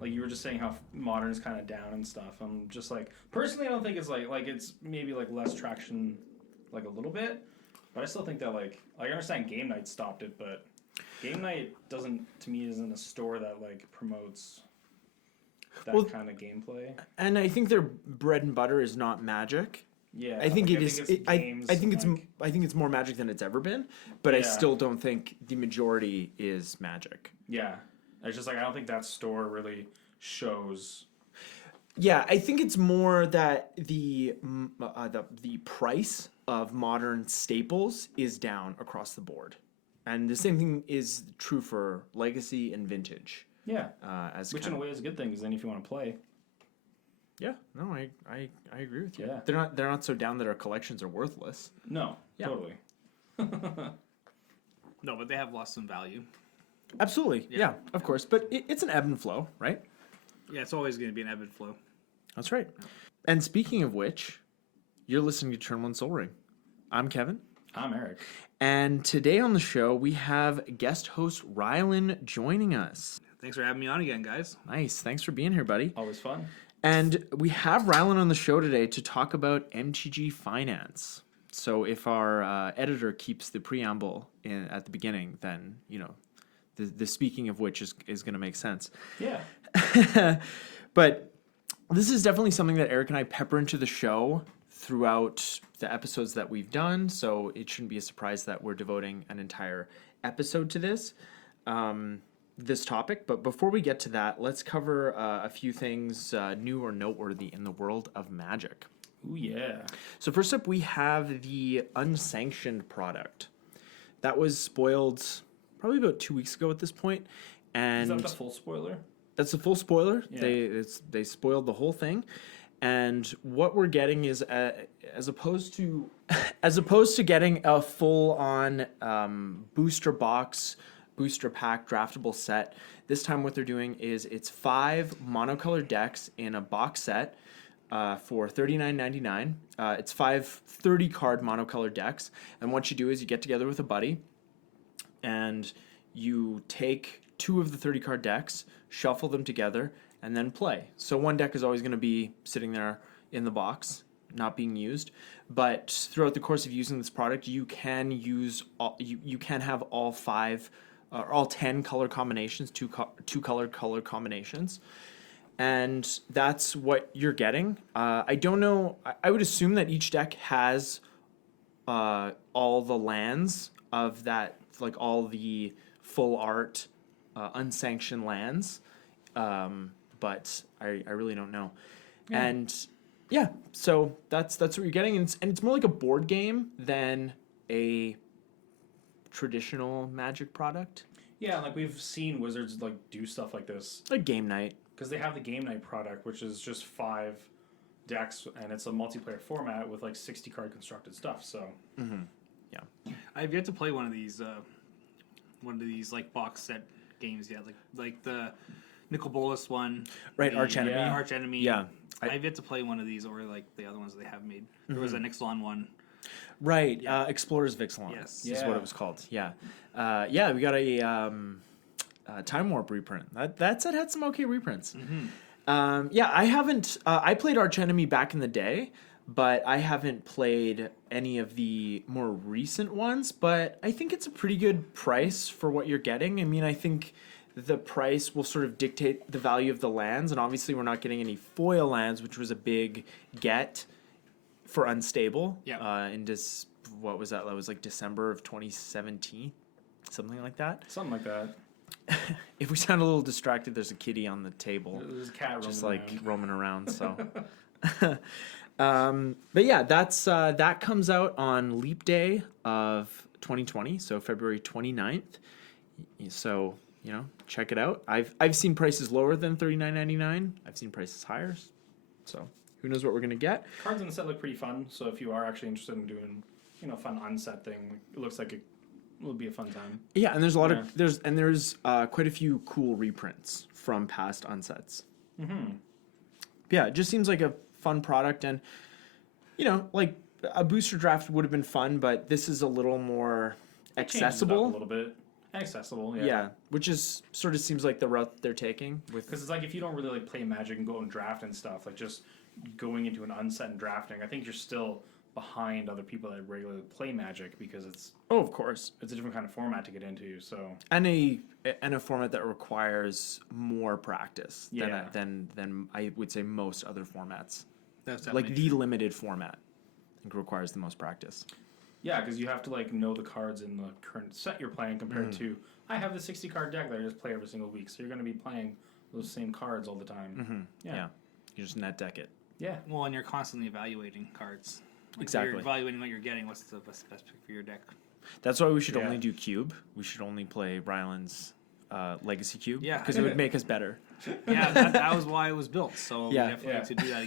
Like you were just saying how modern is kind of down and stuff. I'm just like personally, I don't think it's like it's maybe like less traction, like a little bit, but I still think that like I understand Game Night stopped it, but Game Night doesn't to me isn't a store that like promotes that kind of gameplay. And I think their bread and butter is not Magic. Yeah, I think like, it is. I think it's. like, I think it's more Magic than it's ever been. But I Yeah. still don't think the majority is Magic. yeah. It's just like I don't think that store really shows. Yeah, I think it's more that the price of modern staples is down across the board, and the same thing is true for Legacy and Vintage. Yeah, As which in a way is a good thing because then if you want to play, yeah, no, I agree with you. Yeah. They're not so down that our collections are worthless. no, Yeah. totally. No, but they have lost some value. Absolutely, yeah, of course, but it's an ebb and flow, right? Yeah, it's always going to be an ebb and flow. That's right. And speaking of which, you're listening to Turn One Soul Ring. I'm Kevin. I'm Eric. And today on the show, we have guest host Rylan joining us. Thanks for having me on again, guys. Nice. Thanks for being here, buddy. Always fun. And we have Rylan on the show today to talk about MTG Finance. So if our editor keeps the preamble at the beginning, then, you know, the speaking of which is going to make sense. Yeah. But this is definitely something that Eric and I pepper into the show throughout the episodes that we've done. So it shouldn't be a surprise that we're devoting an entire episode to this topic. But before we get to that, let's cover a few things new or noteworthy in the world of Magic. Ooh, yeah. So first up, we have the unsanctioned product. That was spoiled probably about 2 weeks ago at this point. And Is that the full spoiler? that's a full spoiler. Yeah. They spoiled the whole thing, and what we're getting is as opposed to getting a full on booster box, booster pack, draftable set. This time, what they're doing is it's 5 monocolored decks in a box set for $39.99. It's 5 30-card monocolored decks, and what you do is you get together with a buddy, and you take 2 of the 30-card decks, shuffle them together, and then play. So one deck is always going to be sitting there in the box, not being used. But throughout the course of using this product, you can you can have all 5 or all 10 color combinations, two color combinations, and that's what you're getting. I don't know. I would assume that each deck has all the lands of that, like all the full art unsanctioned lands, but I really don't know. Yeah. And yeah, so that's what you're getting, and it's more like a board game than a traditional Magic product. Yeah, like we've seen Wizards like do stuff like this. Like Game Night. Because they have the Game Night product, which is just 5 decks, and it's a multiplayer format with like 60 card constructed stuff. So, Yeah. I've yet to play one of these like box set games yet, like the Nicol Bolas one, Right, the, Arch Enemy. Arch Enemy. Yeah. I've yet to play one of these, or like the other ones that they have made. There was an Ixalan one. Right, Yeah. Explorers of Ixalan. Yes. is Yeah. what it was called. Yeah, yeah. We got a Time Warp reprint. That set had some okay reprints. Yeah, I haven't. I played Arch Enemy back in the day, but I haven't played any of the more recent ones. But I think it's a pretty good price for what you're getting. I mean, I think the price will sort of dictate the value of the lands, and obviously we're not getting any foil lands, which was a big get for Unstable. Yeah. What was that? That was like December of 2017, something like that. something like that. If we sound a little distracted, there's a kitty on the table, There's a cat just roaming like around. roaming around. So, but yeah, that comes out on Leap Day of 2020, so February 29th. So check it out. I've seen prices lower than $39.99. I've seen prices higher. So who knows what we're gonna get? Cards in the set look pretty fun. So if you are actually interested in doing, fun unset thing, it looks like it will be a fun time. Yeah, and there's a lot of there's quite a few cool reprints from past unsets. Yeah, it just seems like a fun product, and like a booster draft would have been fun, but this is a little more It changes it up accessible. a little bit. And accessible, Yeah, which is sort of seems like the route they're taking with. Because it's like if you don't really like play Magic and go and draft and stuff, like just going into an unset and drafting, I think you're still behind other people that regularly play Magic because it's Oh, of course, a different kind of format to get into. So and a format that requires more practice Yeah. than I would say most other formats. That's Like definitely the limited format, I think requires the most practice. yeah, because you have to like know the cards in the current set you're playing compared to I have the 60 card deck that I just play every single week, so you're going to be playing those same cards all the time. Yeah, you just net deck it. Yeah. Well, and you're constantly evaluating cards. Like, Exactly. You're evaluating what you're getting. What's the best pick for your deck? That's why we should Yeah. only do cube. We should only play Rylan's Legacy Cube. Yeah. because it would make us better. Yeah, that was why it was built. So Yeah. we definitely Yeah. need to do that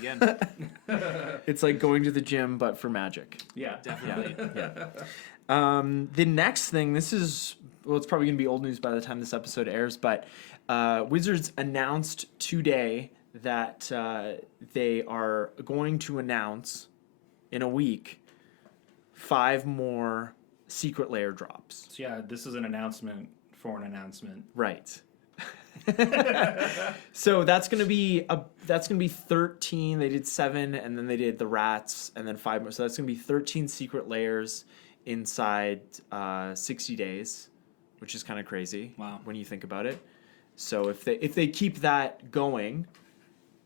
again. It's like going to the gym, but for Magic. Yeah. Definitely. The next thing, this is, well, it's probably going to be old news by the time this episode airs, but Wizards announced today that they are going to announce in a week 5 more secret layer drops. So yeah, this is an announcement for an announcement. Right. So that's gonna be 13. They did 7, and then they did the rats, and then 5 more. So that's gonna be 13 secret layers inside 60 days, which is kind of crazy. Wow. When you think about it. So if they keep that going,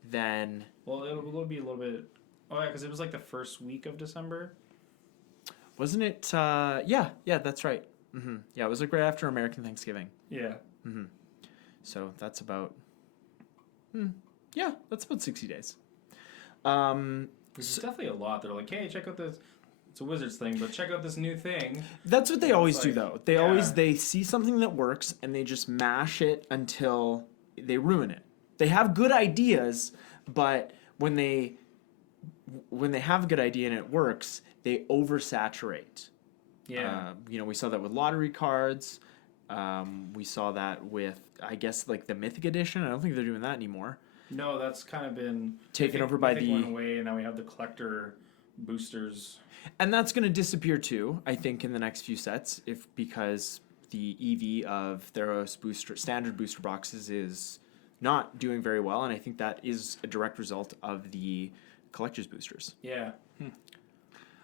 then Well, it'll be a little bit. Oh yeah, because it was like the first week of December. wasn't it? Yeah, that's right. Yeah, it was like right after American Thanksgiving. Yeah. So that's about. That's about 60 days. It's definitely a lot. They're like, hey, check out this. It's a Wizards thing, but check out this new thing. That's what they always do, like, though. They yeah. always they see something that works and they just mash it until they ruin it. They have good ideas, but when they have a good idea and it works, they oversaturate. Yeah. We saw that with lottery cards. We saw that with, I guess, like the Mythic Edition. I don't think they're doing that anymore. No, that's kind of been Taken over by Mythic the- went away, and now we have the collector boosters. And that's going to disappear too, I think, in the next few sets, because the EV of Theros standard booster boxes is not doing very well, and I think that is a direct result of the collector's boosters. Yeah.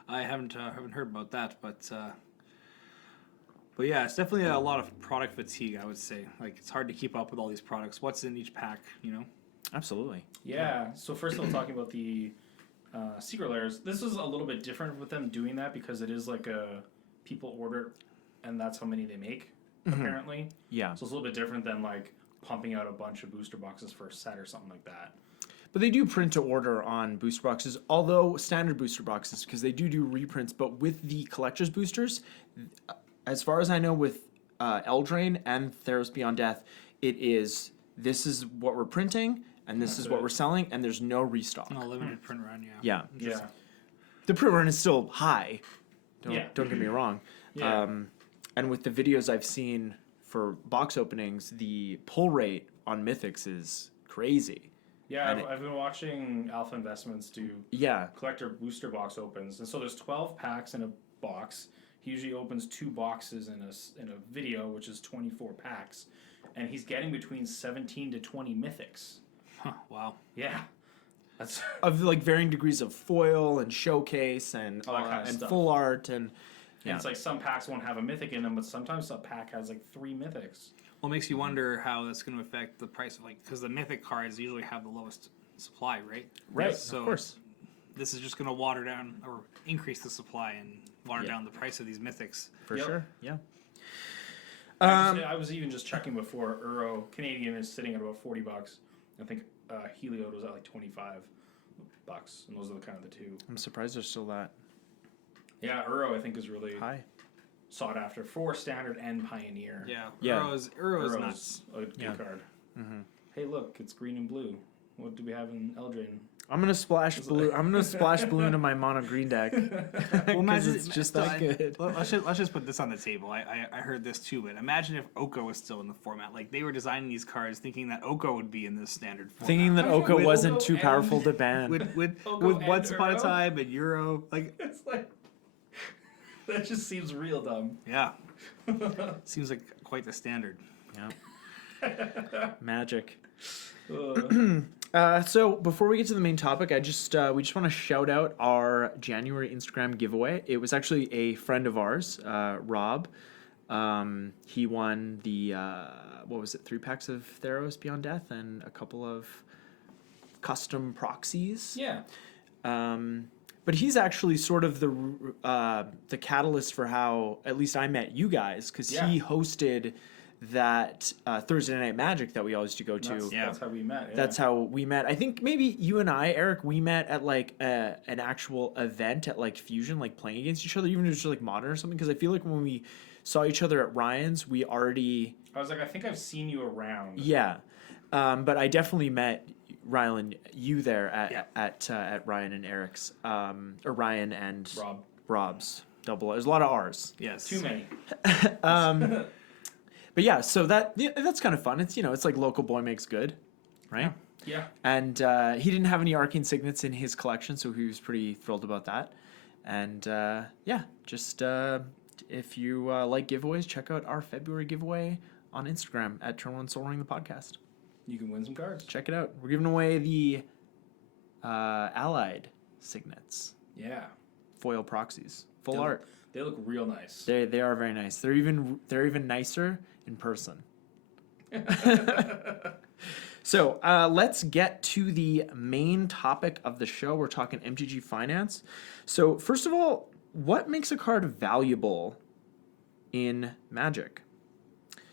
I haven't heard about that, but yeah, it's definitely a lot of product fatigue. I would say, like, it's hard to keep up with all these products. What's in each pack? Absolutely. Yeah. So first of all, talking about the secret layers, this is a little bit different with them doing that because it is like a people order, and that's how many they make apparently. Yeah. So it's a little bit different than like pumping out a bunch of booster boxes for a set or something like that. But they do print to order on booster boxes, although standard booster boxes, because they do reprints. But with the collector's boosters, as far as I know, with Eldraine and Theros Beyond Death, this is what we're printing, and this That's is what it. we're selling, and there's no restock. No limited print run. Yeah. Yeah. The print run is still high. Yeah. Don't get me wrong. Yeah. And with the videos I've seen for box openings, the pull rate on Mythics is crazy. Yeah, And I've been watching Alpha Investments do Yeah. collector booster box opens, and so there's 12 packs in a box. He usually opens 2 boxes in a video, which is 24 packs, and he's getting between 17 to 20 mythics. Huh, wow. Yeah, that's Of like varying degrees of foil and showcase and All that kind of and stuff. full art and and it's like some packs won't have a mythic in them, but sometimes a pack has like 3 mythics. Well, it makes you wonder how that's going to affect the price of because the mythic cards usually have the lowest supply, right? right. So of course. this is just going to water down or increase the supply and water down the price of these mythics. For Yep. sure. Yeah. I was even just checking before. Euro Canadian is sitting at about $40. I think Heliod was at like $25, and those are the kind of the two. I'm surprised there's still that Yeah, Euro I think is really high. sought after for standard and pioneer. Yeah, Yeah. Euro's Euro's nuts. a good Yeah. card. Hey, look, it's green and blue. What do we have in Eldraine? I'm gonna splash blue. I'm gonna splash blue into my mono green deck. Well, Because it's just that good. Let's just put this on the table. I heard this too, but imagine if Oko was still in the format. Like they were designing these cards thinking that Oko would be in this standard format. Thinking that I'm sure Oko with wasn't Oko too and- powerful to ban. with Oko and Once Upon a Euro? Time and Euro, like It's like that just seems real dumb. yeah, Seems like quite the standard. Yeah. Magic. Uh, So before we get to the main topic, we just want to shout out our January Instagram giveaway. It was actually a friend of ours, Rob. He won the 3 packs of Theros Beyond Death and a couple of custom proxies. yeah. But he's actually sort of the catalyst for how at least I met you guys, because he hosted that Thursday Night Magic that we always used to go to. That's how we met. Yeah. That's how we met. I think maybe you and I, Eric, we met at like an actual event at like Fusion, like playing against each other, even if it was just like Modern or something. Because I feel like when we saw each other at Ryan's, we already. I was like, I think I've seen you around. Yeah, but I definitely met Rylan, you there at Ryan and Eric's, or Ryan and Rob's. There's a lot of R's. Yes. Too many. But yeah, so that's kind of fun. It's it's like local boy makes good, right? Yeah. And he didn't have any arcane signets in his collection, so he was pretty thrilled about that. And just if you like giveaways, check out our February giveaway on Instagram at Turn One Soul Ring the podcast. You can win some cards. Check it out. We're giving away the Allied signets. Yeah. Foil proxies. Full art. They look real nice. They are very nice. They're even nicer in person. So let's get to the main topic of the show. We're talking MTG finance. So first of all, what makes a card valuable in Magic?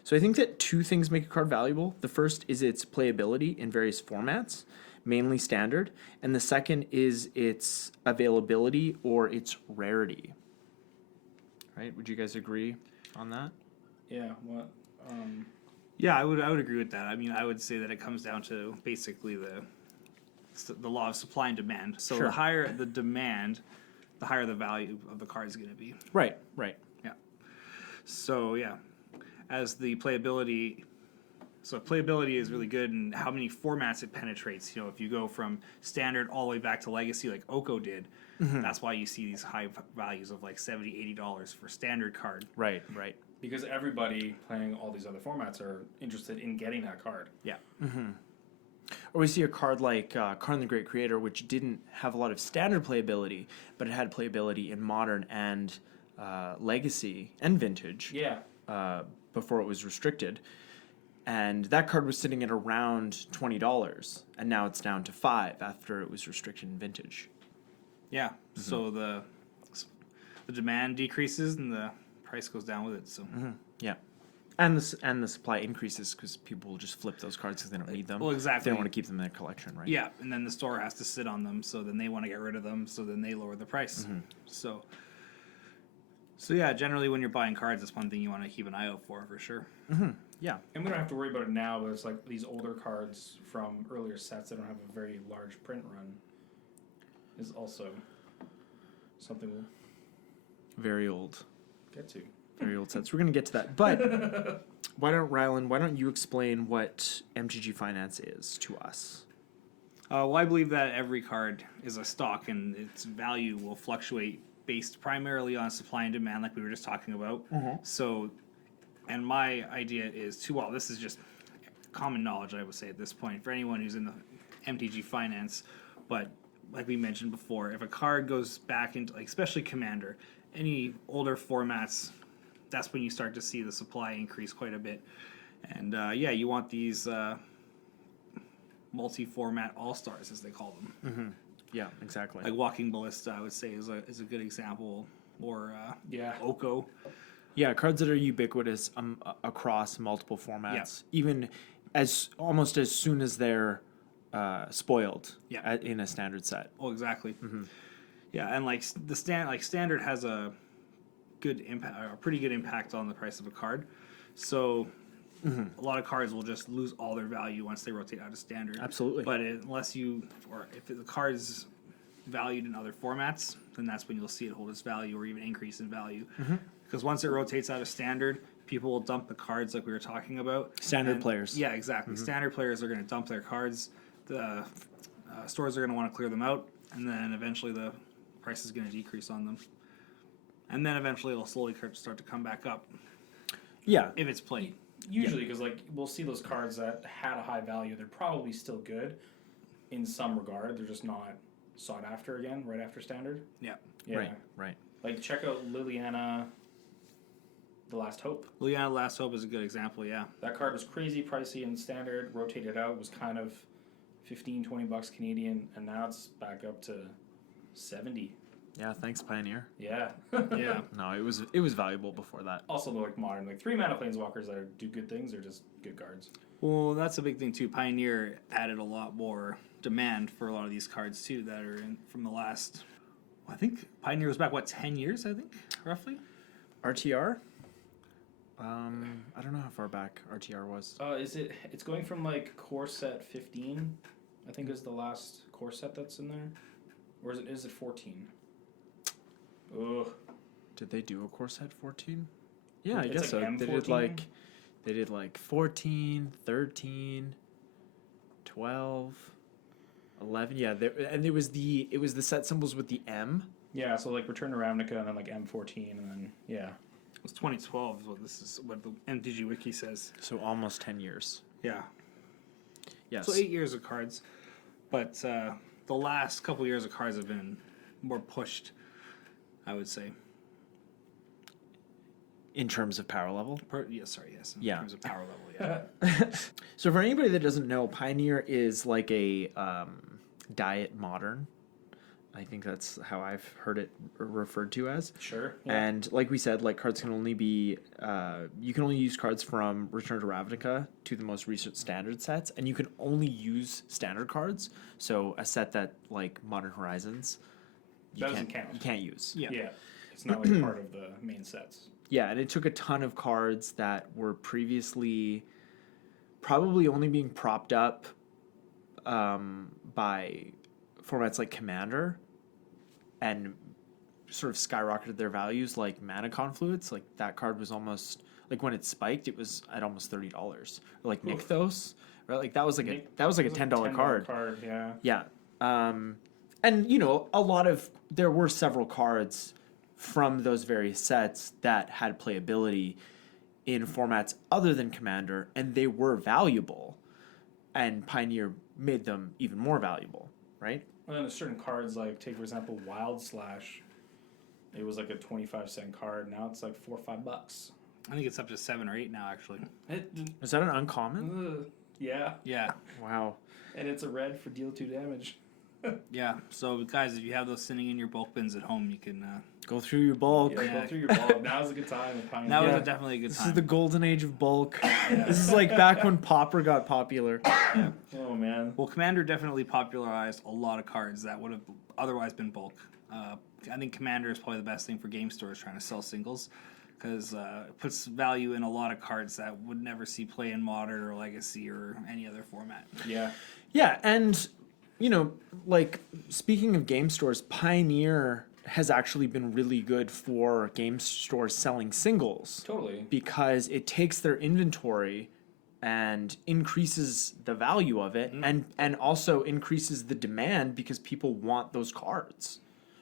So I think that 2 things make a card valuable. The first is its playability in various formats, mainly standard, and the second is its availability or its rarity. Right? Would you guys agree on that? Yeah. What? Yeah, I would agree with that. I mean, I would say that it comes down to basically the law of supply and demand. So Sure. the higher the demand, the higher the value of the card is going to be. Right. Yeah. So yeah, as the playability, playability is really good, and how many formats it penetrates. If you go from standard all the way back to legacy, like Oko did, that's why you see these high values of like $70, $80 for standard card. Right. Because everybody playing all these other formats are interested in getting that card. Yeah. Or we see a card like Karn the Great Creator, which didn't have a lot of standard playability, but it had playability in Modern and Legacy and Vintage. Yeah. Before it was restricted. And that card was sitting at around $20, and now it's down to $5 after it was restricted in Vintage. Yeah. So the demand decreases and the price goes down with it. So Yeah. And the supply increases because people will just flip those cards because they don't need them. Well, exactly. They don't want to keep them in their collection, right? yeah, and then the store has to sit on them, so then they want to get rid of them, so then they lower the price. So yeah, generally when you're buying cards, that's one thing you want to keep an eye out for sure. Yeah. And we don't have to worry about it now, but it's like these older cards from earlier sets that don't have a very large print run is also something we'll Very old. get to. Very old sets. We're going to get to that. But why don't you explain what MTG Finance is to us? Well, I believe that every card is a stock, and its value will fluctuate based primarily on supply and demand, like we were just talking about. So, and my idea is this is just common knowledge, I would say at this point, for anyone who's in the MTG Finance, but like we mentioned before, if a card goes back into, like, especially Commander, any older formats, that's when you start to see the supply increase quite a bit. And you want these multi-format all-stars, as they call them. Yeah, exactly. Like Walking Ballista, I would say, is a good example. Or Yeah. Oko. Yeah, cards that are ubiquitous across multiple formats, even almost as soon as they're spoiled in a standard set. Oh, exactly. Yeah, and like standard has a good impact, a pretty good impact on the price of a card. So a lot of cards will just lose all their value once they rotate out of standard. Absolutely. But if the card's valued in other formats, then that's when you'll see it hold its value or even increase in value. Because once it rotates out of standard, people will dump the cards like we were talking about. Standard players. Yeah, exactly. Standard players are going to dump their cards. The stores are going to want to clear them out, and then eventually the price is going to decrease on them. And then eventually it'll slowly start to come back up. Yeah. if it's played. Usually, because like we'll see those cards that had a high value, they're probably still good in some regard. They're just not sought after again right after standard. Yeah. Yeah. Right. Like check out Liliana, The Last Hope. Liliana Last Hope is a good example, yeah. That card was crazy pricey in standard. Rotated out was kind of $15-20 Canadian, and now it's back up to 70. Yeah, thanks, Pioneer. Yeah. Yeah. No, it was valuable before that. Also, like modern, like 3-mana planeswalkers that do good things are just good cards. Well, that's a big thing too. Pioneer added a lot more demand for a lot of these cards too that are in from the last. I think Pioneer was back 10 years, I think, roughly. RTR? I don't know how far back RTR was. It's going from like core set 15, I think is the last core set that's in there, or is it 14? Ugh. Did they do a core set 14? Yeah, I It's guess like so. M14? They did like 14, 13, 12, 11. Yeah, and it was the set symbols with the M. Yeah, so like Return to Ravnica and then like M14 and then yeah. It was 2012 is what the MTG wiki says. So almost 10 years. Yeah. Yes. So 8 years of cards, but the last couple years of cards have been more pushed, I would say. In terms of power level? Yes. In Yeah. terms of power level, yeah. So for anybody that doesn't know, Pioneer is like a diet modern. I think that's how I've heard it referred to as. Sure. Yeah. And like we said, like cards can only be, you can only use cards from Return to Ravnica to the most recent standard sets, and you can only use standard cards. So a set that like Modern Horizons, you Doesn't count. You can't use. Yeah. Yeah. It's not like part of the main sets. Yeah, and it took a ton of cards that were previously probably only being propped up by formats like Commander and sort of skyrocketed their values, like Mana Confluence. Like that card was almost like when it spiked, it was at almost $30. Or like Oof. Nykthos, right? Like that was like a $10 card. Yeah. Yeah. And you know, there were several cards from those various sets that had playability in formats other than Commander, and they were valuable, and Pioneer made them even more valuable, right? And then there's certain cards like, take for example, Wild Slash. It was like a 25-cent card. Now it's like $4 or $5. I think it's up to 7 or 8 now, actually. Is that an uncommon? Yeah. Yeah. Wow. And it's a red for deal 2 damage. Yeah. So, guys, if you have those sitting in your bulk bins at home, you can... Go through your bulk. Yeah, go through your ball. Now's a good time. with Pioneer. That was Yeah. definitely a good This time. is the golden age of bulk. This is like back when Pauper got popular. Oh, man. Well, Commander definitely popularized a lot of cards that would have otherwise been bulk. I think Commander is probably the best thing for game stores trying to sell singles, because it puts value in a lot of cards that would never see play in Modern or Legacy or any other format. Yeah. Yeah, and you know, like speaking of game stores, Pioneer has actually been really good for game stores selling singles. Totally. Because it takes their inventory and increases the value of it, and also increases the demand because people want those cards,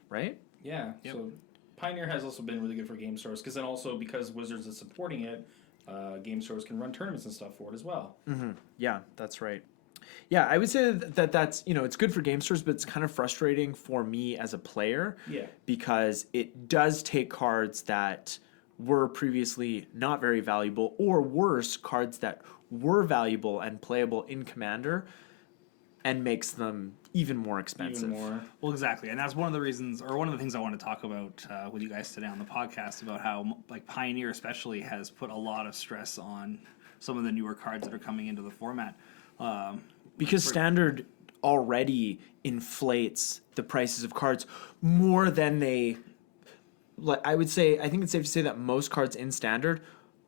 right? Yeah. Yep. So Pioneer has also been really good for game stores, because then also because Wizards is supporting it, game stores can run tournaments and stuff for it as well. Mm-hmm. Yeah, that's right. Yeah, I would say that's, you know, it's good for game stores, but it's kind of frustrating for me as a player. Yeah. Because it does take cards that were previously not very valuable, or worse, cards that were valuable and playable in Commander, and makes them even more expensive. Even more. Well, exactly, and that's one of the reasons, or one of the things I want to talk about with you guys today on the podcast, about how like Pioneer especially has put a lot of stress on some of the newer cards that are coming into the format. Because Standard already inflates the prices of cards more than they. I would say, I think it's safe to say that most cards in Standard,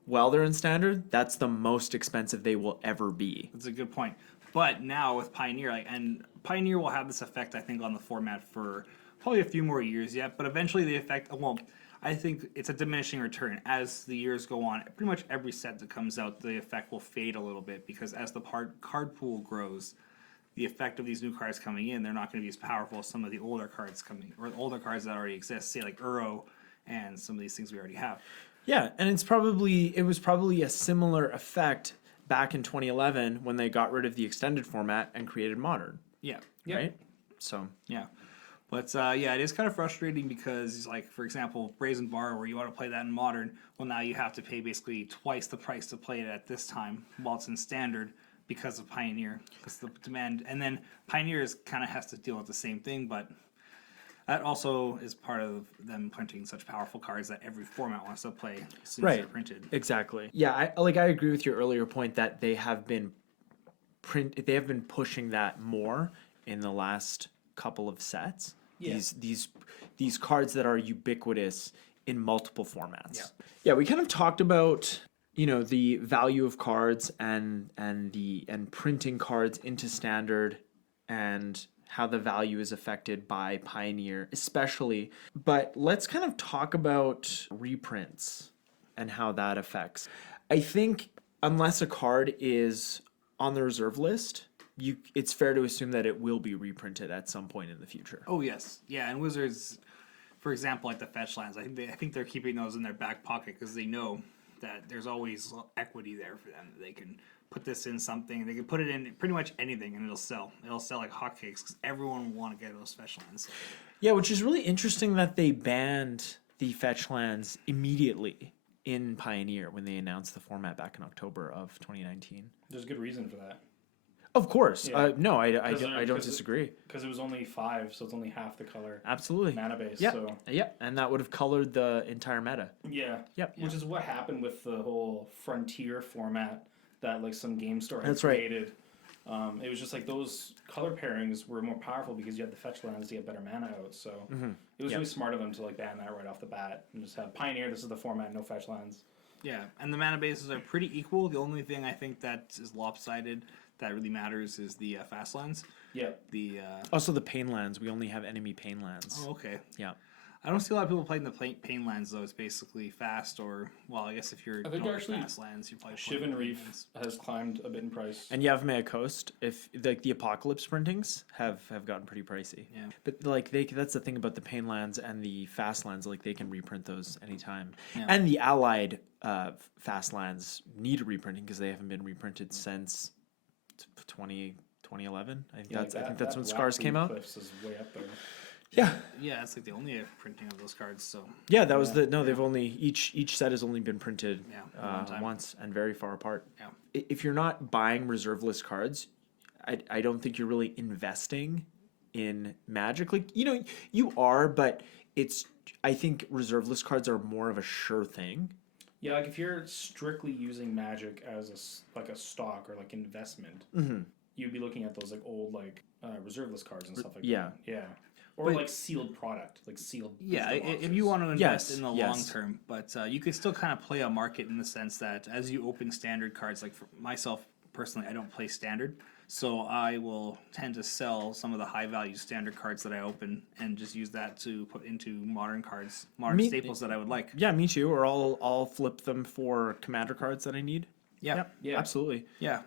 while they're in Standard, that's the most expensive they will ever be. That's a good point. But now with Pioneer, and Pioneer will have this effect, I think, on the format for probably a few more years yet. But eventually, the effect, well, I think it's a diminishing return as the years go on. Pretty much every set that comes out, the effect will fade a little bit, because as the card pool grows, the effect of these new cards coming in, they're not going to be as powerful as some of the older cards coming, or older cards that already exist, say like Uro and some of these things we already have. Yeah, and it was probably a similar effect back in 2011 when they got rid of the extended format and created modern, Yeah. right? So Yeah. But yeah, it is kind of frustrating because, like, for example, Brazen Bar, where you want to play that in modern, well, now you have to pay basically twice the price to play it at this time while it's in standard because of Pioneer, because the demand. And then Pioneer kind of has to deal with the same thing, but that also is part of them printing such powerful cards that every format wants to play as soon as they're printed. Exactly. Yeah, I agree with your earlier point that they have been pushing that more in the last couple of sets. Yeah. These cards that are ubiquitous in multiple formats. Yeah, we kind of talked about the value of cards and printing cards into standard and how the value is affected by Pioneer especially. But let's kind of talk about reprints and how that affects. I think unless a card is on the reserve list, it's fair to assume that it will be reprinted at some point in the future. Oh yes, yeah, and Wizards, for example, like the fetch lands, I think they're keeping those in their back pocket because they know that there's always equity there for them. They can put this in something, they can put it in pretty much anything, and it'll sell. It'll sell like hotcakes because everyone will want to get those fetch lands. Yeah, which is really interesting that they banned the fetch lands immediately in Pioneer when they announced the format back in October of 2019. There's a good reason for that. Of course. Yeah. No, I don't disagree. Because it was only 5, so it's only half the color. Absolutely. Mana base. Yeah. So. Yeah, and that would have colored the entire meta. Yeah. Yep. Which is what happened with the whole Frontier format that like some game store had That's right. created. It was just like those color pairings were more powerful because you had the fetch lands to get better mana out. So it was really smart of them to like ban that right off the bat and just have Pioneer. This is the format, no fetch lands. Yeah, and the mana bases are pretty equal. The only thing I think that is lopsided that really matters is the fast lands. Yeah. The Also the pain lands. We only have enemy pain lands. oh, okay. Yeah. I don't see a lot of people playing the pain lands though. It's basically fast or I guess if you're I think going actually fast lands, you probably Shivan Reef has climbed a bit in price. And Yavimaya Coast, if the Apocalypse printings have gotten pretty pricey. Yeah. But like that's the thing about the pain lands and the fast lands, like they can reprint those anytime. Yeah. And the allied fast lands need reprinting because they haven't been reprinted since 2011. I think that's when Scars came out. Cliffs is way up there. Yeah. Yeah, it's like the only printing of those cards. So Yeah, that was they've only each set has only been printed one time. once and very far apart. Yeah. If you're not buying reserve list cards, I don't think you're really investing in Magic. Like, you are, but I think reserve list cards are more of a sure thing. Yeah, like if you're strictly using Magic as a stock or like investment, you'd be looking at those like old like reserve list cards and stuff like that. Yeah. Or like sealed product, like sealed. Yeah, booster if boxes. you want to invest in the long yes. term, but you could still kind of play a market in the sense that as you open standard cards, like for myself personally, I don't play standard, so I will tend to sell some of the high value standard cards that I open and just use that to put into modern cards, staples that I would like. Yeah, me too. Or I'll flip them for commander cards that I need. Yeah, Absolutely. yeah.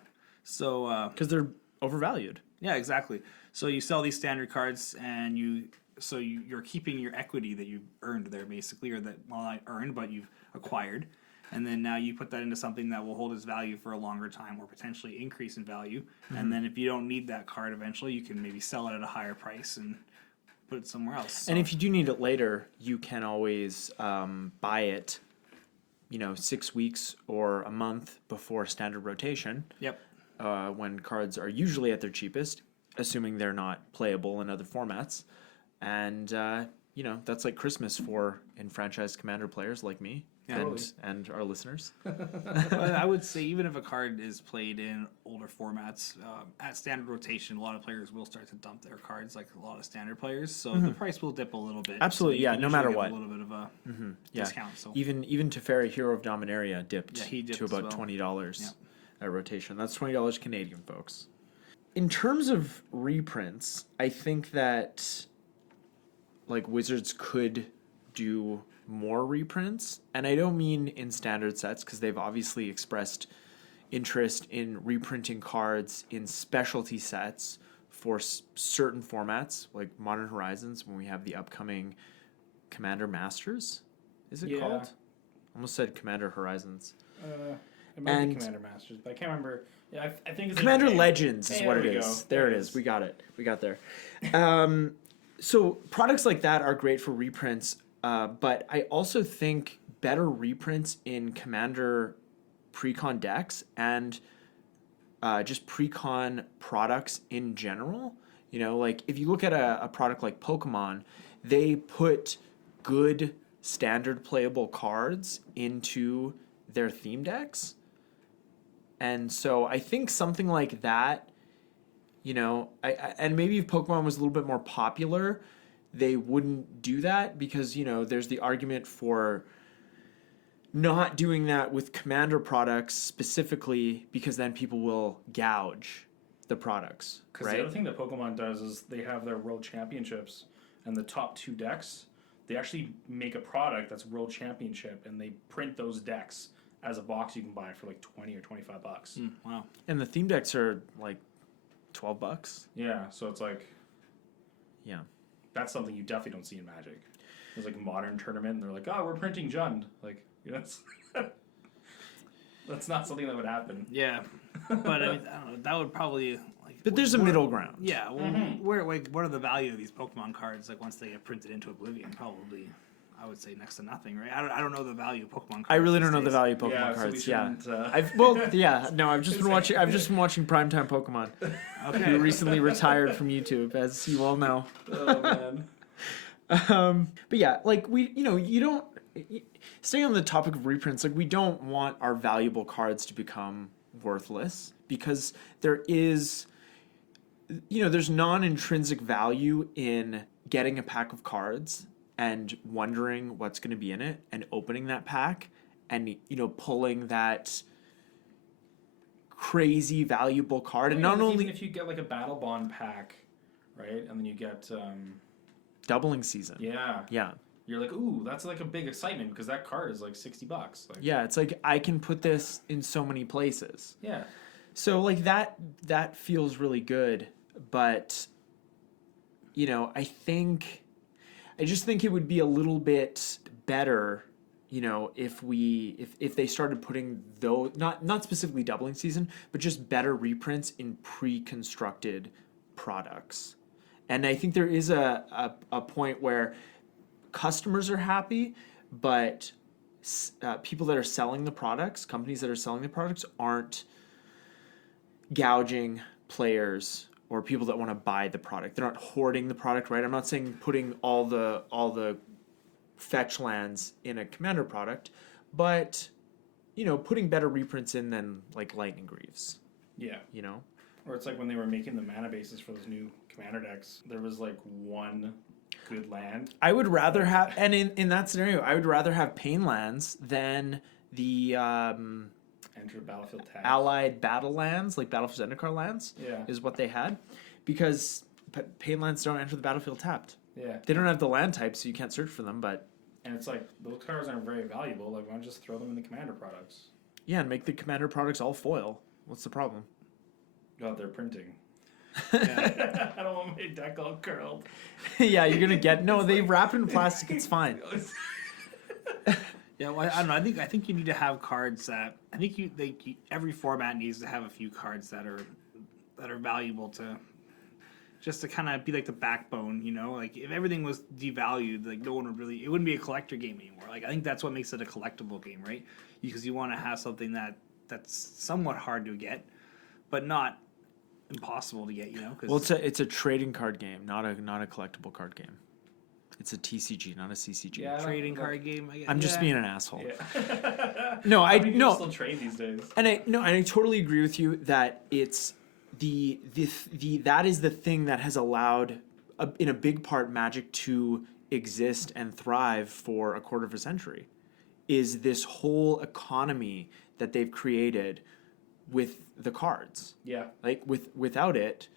So Because they're overvalued. yeah, exactly. So you sell these standard cards, and you're keeping your equity that you've earned there, basically, or that not earned, but you've acquired, and then now you put that into something that will hold its value for a longer time, or potentially increase in value. And then if you don't need that card, eventually you can maybe sell it at a higher price and put it somewhere else. So. And if you do need it later, you can always buy it, 6 weeks or a month before standard rotation. Yep. When cards are usually at their cheapest, assuming they're not playable in other formats. And, that's like Christmas for enfranchised commander players like me and our listeners. I would say even if a card is played in older formats, at standard rotation, a lot of players will start to dump their cards, like a lot of standard players. So the price will dip a little bit. Absolutely, so you can no usually matter get what. A little bit of a discount. So Even Teferi, Hero of Dominaria, dipped he dipped to as about well. $20 at rotation. That's $20 Canadian, folks. In terms of reprints, I think that like Wizards could do more reprints, and I don't mean in standard sets because they've obviously expressed interest in reprinting cards in specialty sets for certain formats, like Modern Horizons when we have the upcoming Commander Masters. Is it called? Almost said Commander Horizons. It might And- be Commander Masters, but I can't remember. Yeah, I think it's Commander like, Legends is Hey, what there it we is. go. There it is. We got it. We got there. So products like that are great for reprints, but I also think better reprints in Commander pre-con decks and just pre-con products in general. You know, like if you look at a product like Pokemon, they put good standard playable cards into their theme decks. And so I think something like that, you know, and maybe if Pokemon was a little bit more popular, they wouldn't do that because, you know, there's the argument for not doing that with Commander products specifically because then people will gouge the products, Because right? the other thing that Pokemon does is they have their World Championships, and the top 2 decks, they actually make a product that's World Championship, and they print those decks as a box you can buy for like $20 or $25. Wow. And the theme decks are like $12. Yeah, so it's like Yeah. that's something you definitely don't see in Magic. There's like a modern tournament, and they're like, "Oh, we're printing Jund." Like, you know, that's not something that would happen. Yeah, but I, mean, I don't know. That would probably like. But there's a middle ground. Yeah. Well, what are the value of these Pokemon cards? Like once they get printed into Oblivion, probably, I would say next to nothing, right? I don't know the value of Pokemon cards. I really don't these know the days. value of Pokemon Yeah, so we cards. Yeah. shouldn't, I've just been watching. I've just been watching primetime Pokemon. Okay. Who recently retired from YouTube, as you all know. Oh man. But yeah, like you don't. Staying on the topic of reprints, like we don't want our valuable cards to become worthless because there is, there's non-intrinsic value in getting a pack of cards and wondering what's going to be in it and opening that pack and pulling that crazy valuable card. And not Like, only even if you get like a Battle Bond pack, right, and then you get doubling season. Yeah. You're like, ooh, that's like a big excitement because that card is like $60. Like, Yeah, it's like I can put this in so many places. yeah. So like that feels really good, but I just think it would be a little bit better, if they started putting those not specifically doubling season, but just better reprints in pre-constructed products. And I think there is a point where customers are happy, but people that are selling the products, companies that are selling the products, aren't gouging players or people that want to buy the product. They're not hoarding the product, right? I'm not saying putting all the fetch lands in a Commander product, but putting better reprints in than like Lightning Greaves. Yeah. Or it's like when they were making the mana bases for those new Commander decks, there was like one good land. I would rather have, and in that scenario, I would rather have pain lands than the Enter Battlefield tags. allied battle lands, like Battle for Zendikar lands, Yeah. is what they had, because pain lands don't enter the battlefield tapped. Yeah. They don't have the land type, so you can't search for them. But And it's like those cards aren't very valuable. Like, why don't you just throw them in the Commander products? yeah, and make the Commander products all foil. What's the problem? God, they're printing. Yeah. I don't want my deck all curled. Yeah, you're gonna get they wrap it in plastic. It's fine. Yeah, well, I don't know. I think you need to have cards that I think every format needs to have a few cards that are valuable to just to kind of be like the backbone. Like if everything was devalued, like no one would really. It wouldn't be a collector game anymore. Like I think that's what makes it a collectible game, right? Because you want to have something that's somewhat hard to get, but not impossible to get. 'Cause Well, it's a trading card game, not a collectible card game. It's a TCG, not a CCG. Yeah. trading card game. I guess. I'm just being an asshole. Yeah. No, How many people no. still trade these days. And I totally agree with you that it's the that is the thing that has allowed in a big part Magic to exist and thrive for a quarter of a century, is this whole economy that they've created with the cards. Yeah. Like without it,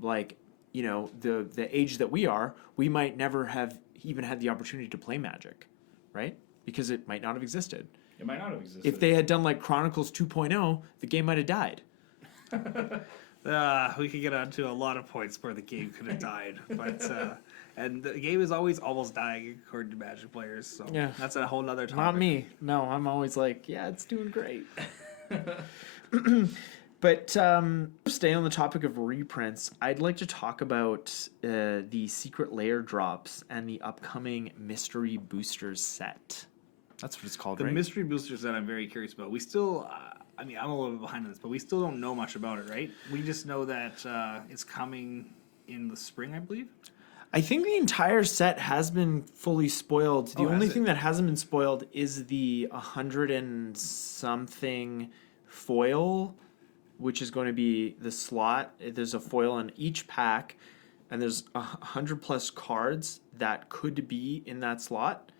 like the age that we are, we might never have even had the opportunity to play Magic, right? Because it might not have existed. It might not have existed. If they had done like Chronicles 2.0, the game might have died. We could get onto a lot of points where the game could have died, but and the game is always almost dying according to Magic players. So Yeah. that's a whole nother topic. Not me. No, I'm always like, yeah, it's doing great. But staying on the topic of reprints, I'd like to talk about the Secret Lair drops and the upcoming Mystery Boosters set. That's what it's called, The right? mystery boosters that I'm very curious about. We still, I mean, I'm a little bit behind on this, but we still don't know much about it, right? We just know that it's coming in the spring, I believe. I think the entire set has been fully spoiled. The Oh, only has thing it? that hasn't been spoiled is the 100 and something foil, which is going to be the slot. There's a foil in each pack, and there's 100 plus cards that could be in that slot,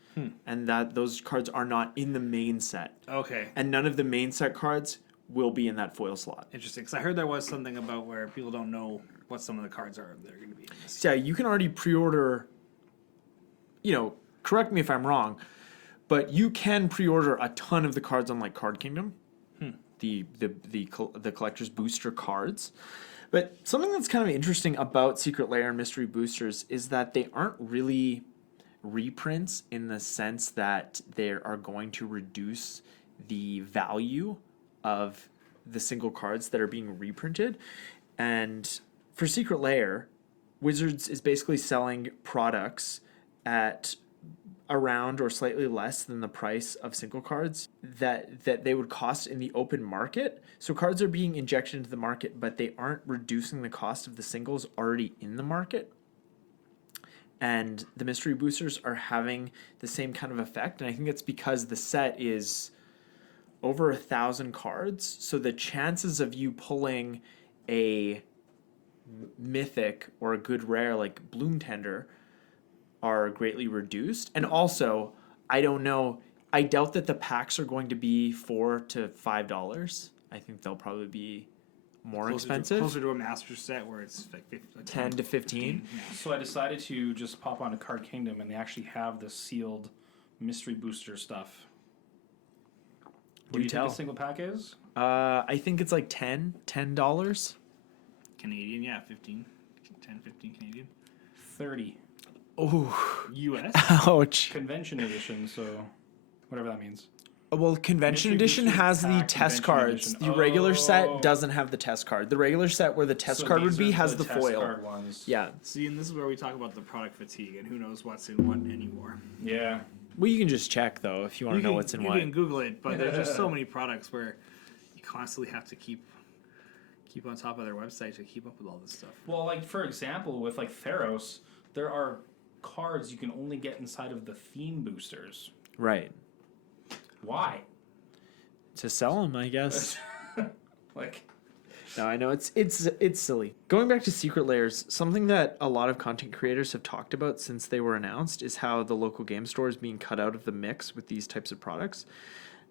and that those cards are not in the main set. Okay. And none of the main set cards will be in that foil slot. Interesting, because I heard there was something about where people don't know what some of the cards are that are going to be in this. So yeah, you can already pre-order, correct me if I'm wrong, but you can pre-order a ton of the cards on like Card Kingdom, the collector's booster cards. But something that's kind of interesting about Secret Lair and Mystery Boosters is that they aren't really reprints in the sense that they are going to reduce the value of the single cards that are being reprinted. And for Secret Lair, Wizards is basically selling products at around or slightly less than the price of single cards that they would cost in the open market. So cards are being injected into the market, but they aren't reducing the cost of the singles already in the market. And the mystery boosters are having the same kind of effect. And I think it's because the set is over 1,000 cards. So the chances of you pulling a mythic or a good rare like Bloom Tender are greatly reduced. And also, I don't know, I doubt that the packs are going to be $4 to $5. I think they'll probably be more expensive. Closer to a master set where it's like 10 to 15. Yeah. So I decided to just pop onto Card Kingdom, and they actually have the sealed mystery booster stuff. What do you think a single pack is? I think it's like $10. Canadian, yeah, 15. 10, 15 Canadian. 30. Oh, US? ouch. Convention edition, so whatever that means. Well, Convention Mystery Edition Boosters has the pack, test Convention cards. Edition. The regular Oh. set doesn't have the test card. The regular set where the test So card would these be are has the test foil. card ones. Yeah. See, and this is where we talk about the product fatigue and who knows what's in what anymore. Yeah. Well, you can just check though if you want to know what's in you what. can Google it, but there's just so many products where you constantly have to keep on top of their website to keep up with all this stuff. Well, like for example, with like Theros, there are cards you can only get inside of the theme boosters. Right. Why? To sell them, I guess. Like, No, I know it's silly. Going back to Secret Lairs, something that a lot of content creators have talked about since they were announced is how the local game store is being cut out of the mix with these types of products.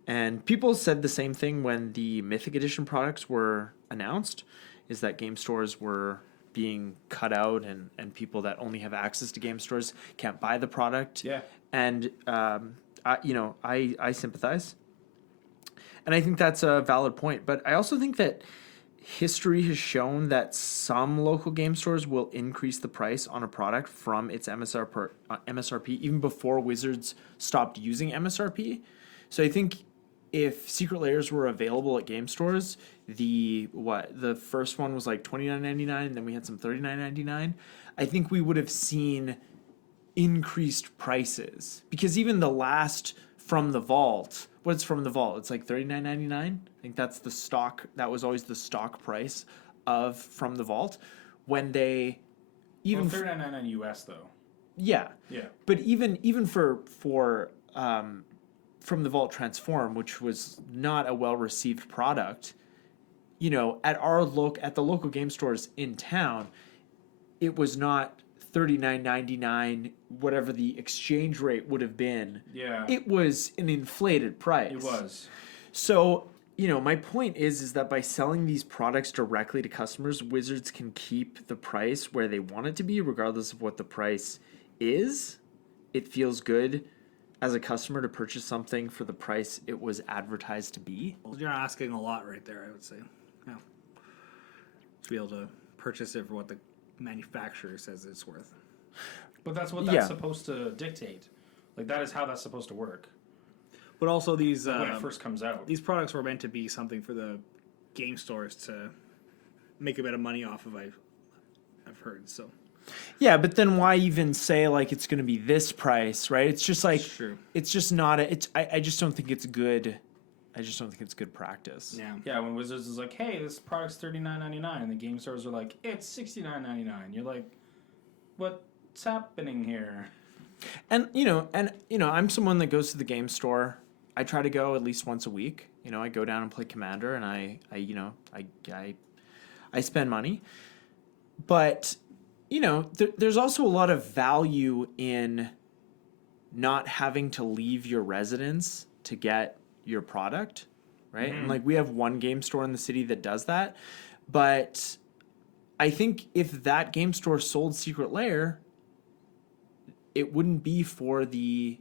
And people said the same thing when the Mythic Edition products were announced, is that game stores were being cut out and people that only have access to game stores can't buy the product. yeah. And, I sympathize. And I think that's a valid point. But I also think that history has shown that some local game stores will increase the price on a product from its MSRP even before Wizards stopped using MSRP. So I think if Secret Lairs were available at game stores, the first one was like $29.99, and then we had some $39.99. I think we would have seen increased prices because even the last From the Vault, what's From the Vault? It's like $39.99. I think that's the stock. That was always the stock price of From the Vault. When they even $39.99 US though. yeah, Yeah. but even for From the Vault Transform, which was not a well received product, at the local game stores in town, it was not $39.99, whatever the exchange rate would have been. Yeah. It was an inflated price. It was. So, my point is that by selling these products directly to customers, Wizards can keep the price where they want it to be, regardless of what the price is. It feels good as a customer to purchase something for the price it was advertised to be. Well, you're asking a lot right there, I would say. Yeah. to be able to purchase it for what the manufacturer says it's worth. But that's what that's supposed to dictate. Like, that is how that's supposed to work. But also these when it first comes out, these products were meant to be something for the game stores to make a bit of money off of. I've heard so. Yeah, but then why even say like it's going to be this price, right? It's just like it's just not. I just don't think it's good. I just don't think it's good practice. Yeah. Yeah. When Wizards is like, hey, this product's $39.99, and the game stores are like, it's $69.99. You're like, what's happening here? And I'm someone that goes to the game store. I try to go at least once a week. I go down and play Commander, and I spend money. But there's also a lot of value in not having to leave your residence to get your product, right? Mm-hmm. And like we have one game store in the city that does that, but I think if that game store sold Secret Lair, it wouldn't be for the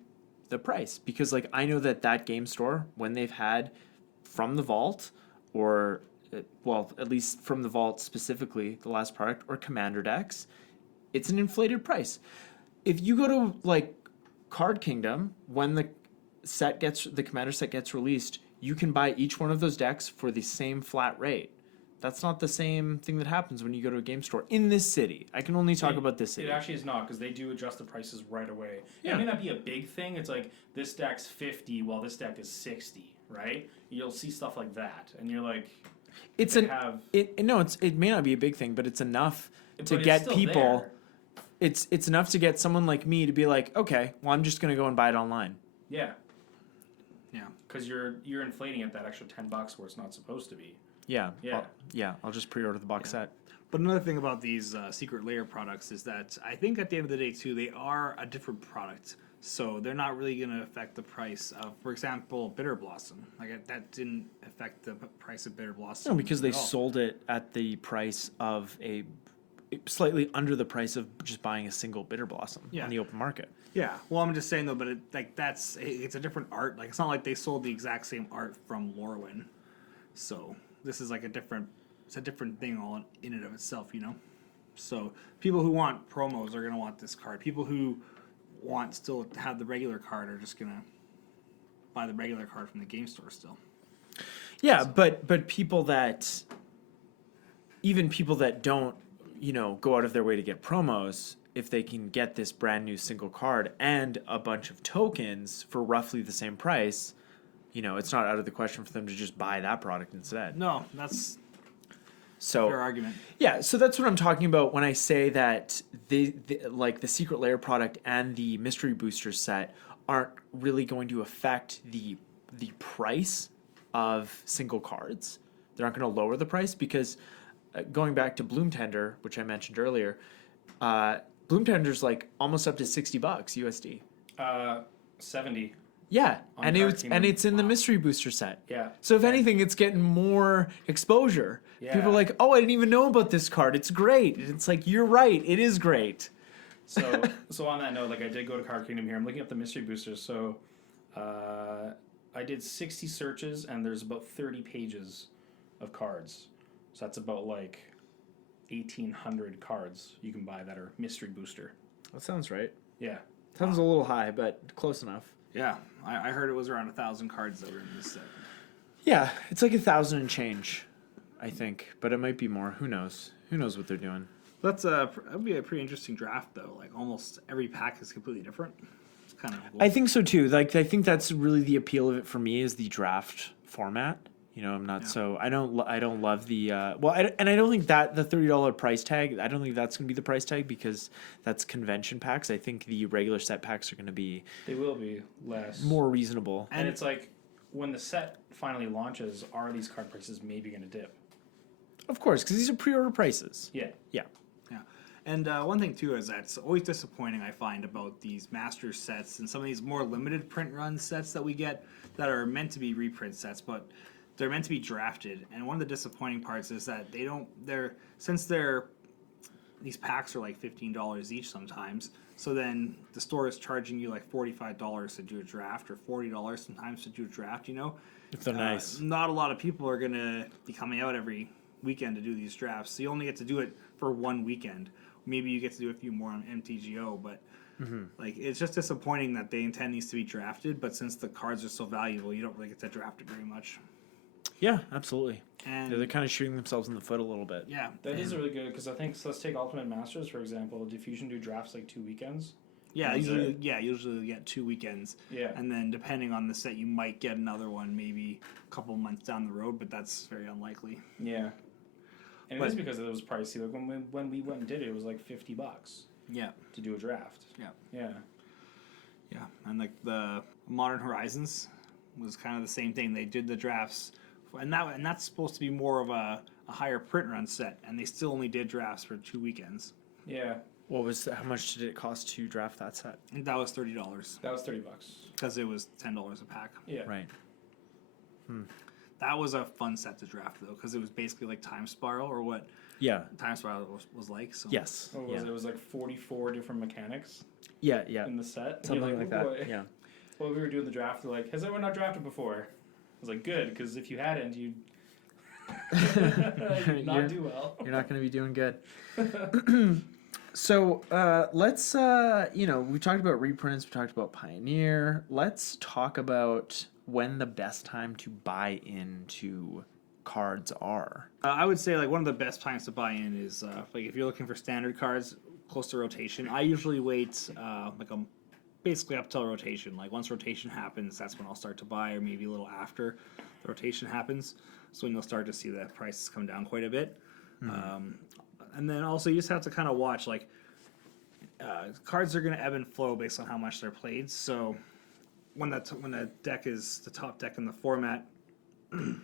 price, because like I know that game store, when they've had from the vault, or at least from the vault specifically, the last product, or Commander decks, it's an inflated price. If you go to like Card Kingdom, when the Commander set gets released, you can buy each one of those decks for the same flat rate. That's not the same thing that happens when you go to a game store in this city. I can only talk about this city. It actually is not, because they do adjust the prices right away. Yeah. It may not be a big thing. It's like, this deck's 50 while this deck is 60, right? You'll see stuff like that, and you're like, it may not be a big thing, but it's enough to get people. There. It's enough to get someone like me to be like, okay, well, I'm just gonna go and buy it online. Yeah. Yeah. Because you're inflating it that extra $10 where it's not supposed to be. Yeah. Yeah. I'll just pre-order the box set. But another thing about these Secret Lair products is that I think at the end of the day, too, they are a different product. So they're not really going to affect the price of, for example, Bitter Blossom. Like, that didn't affect the price of Bitter Blossom. No, because they sold it at the price of slightly under the price of just buying a single Bitter Blossom on the open market. Yeah. Well, I'm just saying, though, but it's a different art. Like, it's not like they sold the exact same art from Lorwyn. So this is like it's a different thing all in and of itself, So people who want promos are going to want this card. People who want still to have the regular card are just going to buy the regular card from the game store still. Yeah, but people that don't, go out of their way to get promos, if they can get this brand new single card and a bunch of tokens for roughly the same price, it's not out of the question for them to just buy that product instead. No, that's so fair argument. Yeah, so that's what I'm talking about when I say that the Secret Lair product and the Mystery Booster set aren't really going to affect the price of single cards. They're not going to lower the price because going back to Bloom Tender, which I mentioned earlier, Bloom Tender's like almost up to $60 USD. 70. Yeah, and it's in the Mystery Booster set. Yeah. So if anything, it's getting more exposure. Yeah. People are like, oh, I didn't even know about this card. It's great. And it's like, you're right. It is great. So on that note, like I did go to Card Kingdom here. I'm looking up the Mystery Boosters. So I did 60 searches, and there's about 30 pages of cards. So that's about like 1,800 cards you can buy that are Mystery Booster. That sounds right. Yeah. Sounds a little high, but close enough. Yeah, I heard it was around 1,000 cards that were in this set. Yeah, it's like 1,000 and change, I think, but it might be more. Who knows? Who knows what they're doing? That'd be a pretty interesting draft, though. Like almost every pack is completely different. It's kind of cool. I think so too. Like I think that's really the appeal of it for me is the draft format. I'm not so I don't love the I don't think that the $30 price tag. I don't think that's going to be the price tag because that's convention packs. I think the regular set packs are going to be They will be less. more reasonable. And it's like when the set finally launches, are these card prices maybe going to dip? Of course, because these are pre-order prices. Yeah. Yeah. Yeah. And one thing, too, is that it's always disappointing, I find, about these Master sets and some of these more limited print run sets that we get that are meant to be reprint sets, but they're meant to be drafted. And one of the disappointing parts is that these packs are like $15 each sometimes, so then the store is charging you like $45 to do a draft or $40 sometimes to do a draft, If they're nice. Not a lot of people are going to be coming out every weekend to do these drafts. So you only get to do it for one weekend. Maybe you get to do a few more on MTGO, but like it's just disappointing that they intend these to be drafted, but since the cards are so valuable, you don't really get to draft it very much. Yeah, absolutely. And They're kind of shooting themselves in the foot a little bit. yeah, That is really good because I think, so let's take Ultimate Masters for example. Diffusion do drafts like 2 weekends. yeah, That's usually it. usually you get 2 weekends. Yeah. And then depending on the set, you might get another one maybe a couple months down the road, but that's very unlikely. Yeah. And But- it is because it was pricey. Like when we went and did it, it was like $50 Yeah, to do a draft. yeah, Yeah. yeah. And like the Modern Horizons was kind of the same thing. They did the drafts, and that's supposed to be more of a higher print run set, and they still only did drafts for 2 weekends. Yeah. How much did it cost to draft that set? I think that was $30 That was $30. because it was $10 a pack. Yeah. Right. That was a fun set to draft though, because it was basically like Time Spiral or what Yeah. Time Spiral was like. So Yes. What was Yeah. it? It was like 44 different mechanics Yeah. Yeah. in the set. Something You're like "Oh, that. boy." Yeah. Well, we were doing the draft. They're like, "Has anyone not drafted before?" I was like, "Good," because if you hadn't, you'd You're- not do well. You're not going to be doing good. So let's, we talked about reprints, we talked about Pioneer. Let's talk about when the best time to buy into cards are. I would say like one of the best times to buy in is like if you're looking for standard cards close to rotation. I usually wait basically up till rotation. Like once rotation happens, that's when I'll start to buy, or maybe a little after the rotation happens. So when you'll start to see the prices come down quite a bit. And then also you just have to kind of watch like cards are going to ebb and flow based on how much they're played. So when the deck is the top deck in the format,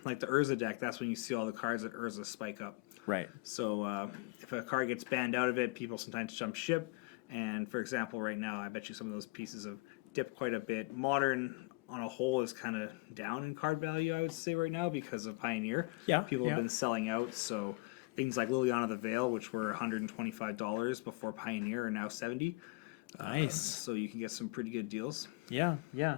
like the Urza deck, that's when you see all the cards that Urza spike up. Right. So if a card gets banned out of it, people sometimes jump ship. And for example, right now, I bet you some of those pieces have dipped quite a bit. Modern on a whole is kind of down in card value, I would say right now because of Pioneer. Yeah, People have been selling out. So things like Liliana the Veil, which were $125 before Pioneer, are now $70. Nice. So you can get some pretty good deals. Yeah, yeah.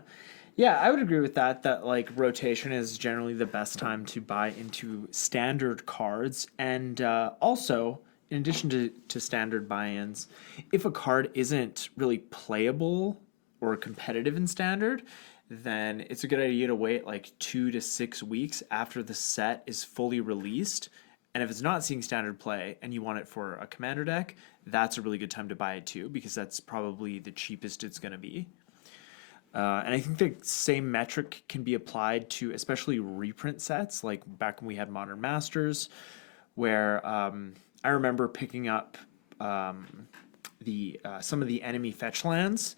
Yeah, I would agree with that, that like rotation is generally the best time to buy into standard cards. And also, in addition to standard buy-ins, if a card isn't really playable or competitive in standard, then it's a good idea to wait like 2 to 6 weeks after the set is fully released. And if it's not seeing standard play and you want it for a commander deck, that's a really good time to buy it too, because that's probably the cheapest it's going to be. And I think the same metric can be applied to especially reprint sets, like back when we had Modern Masters, where I remember picking up some of the enemy fetch lands,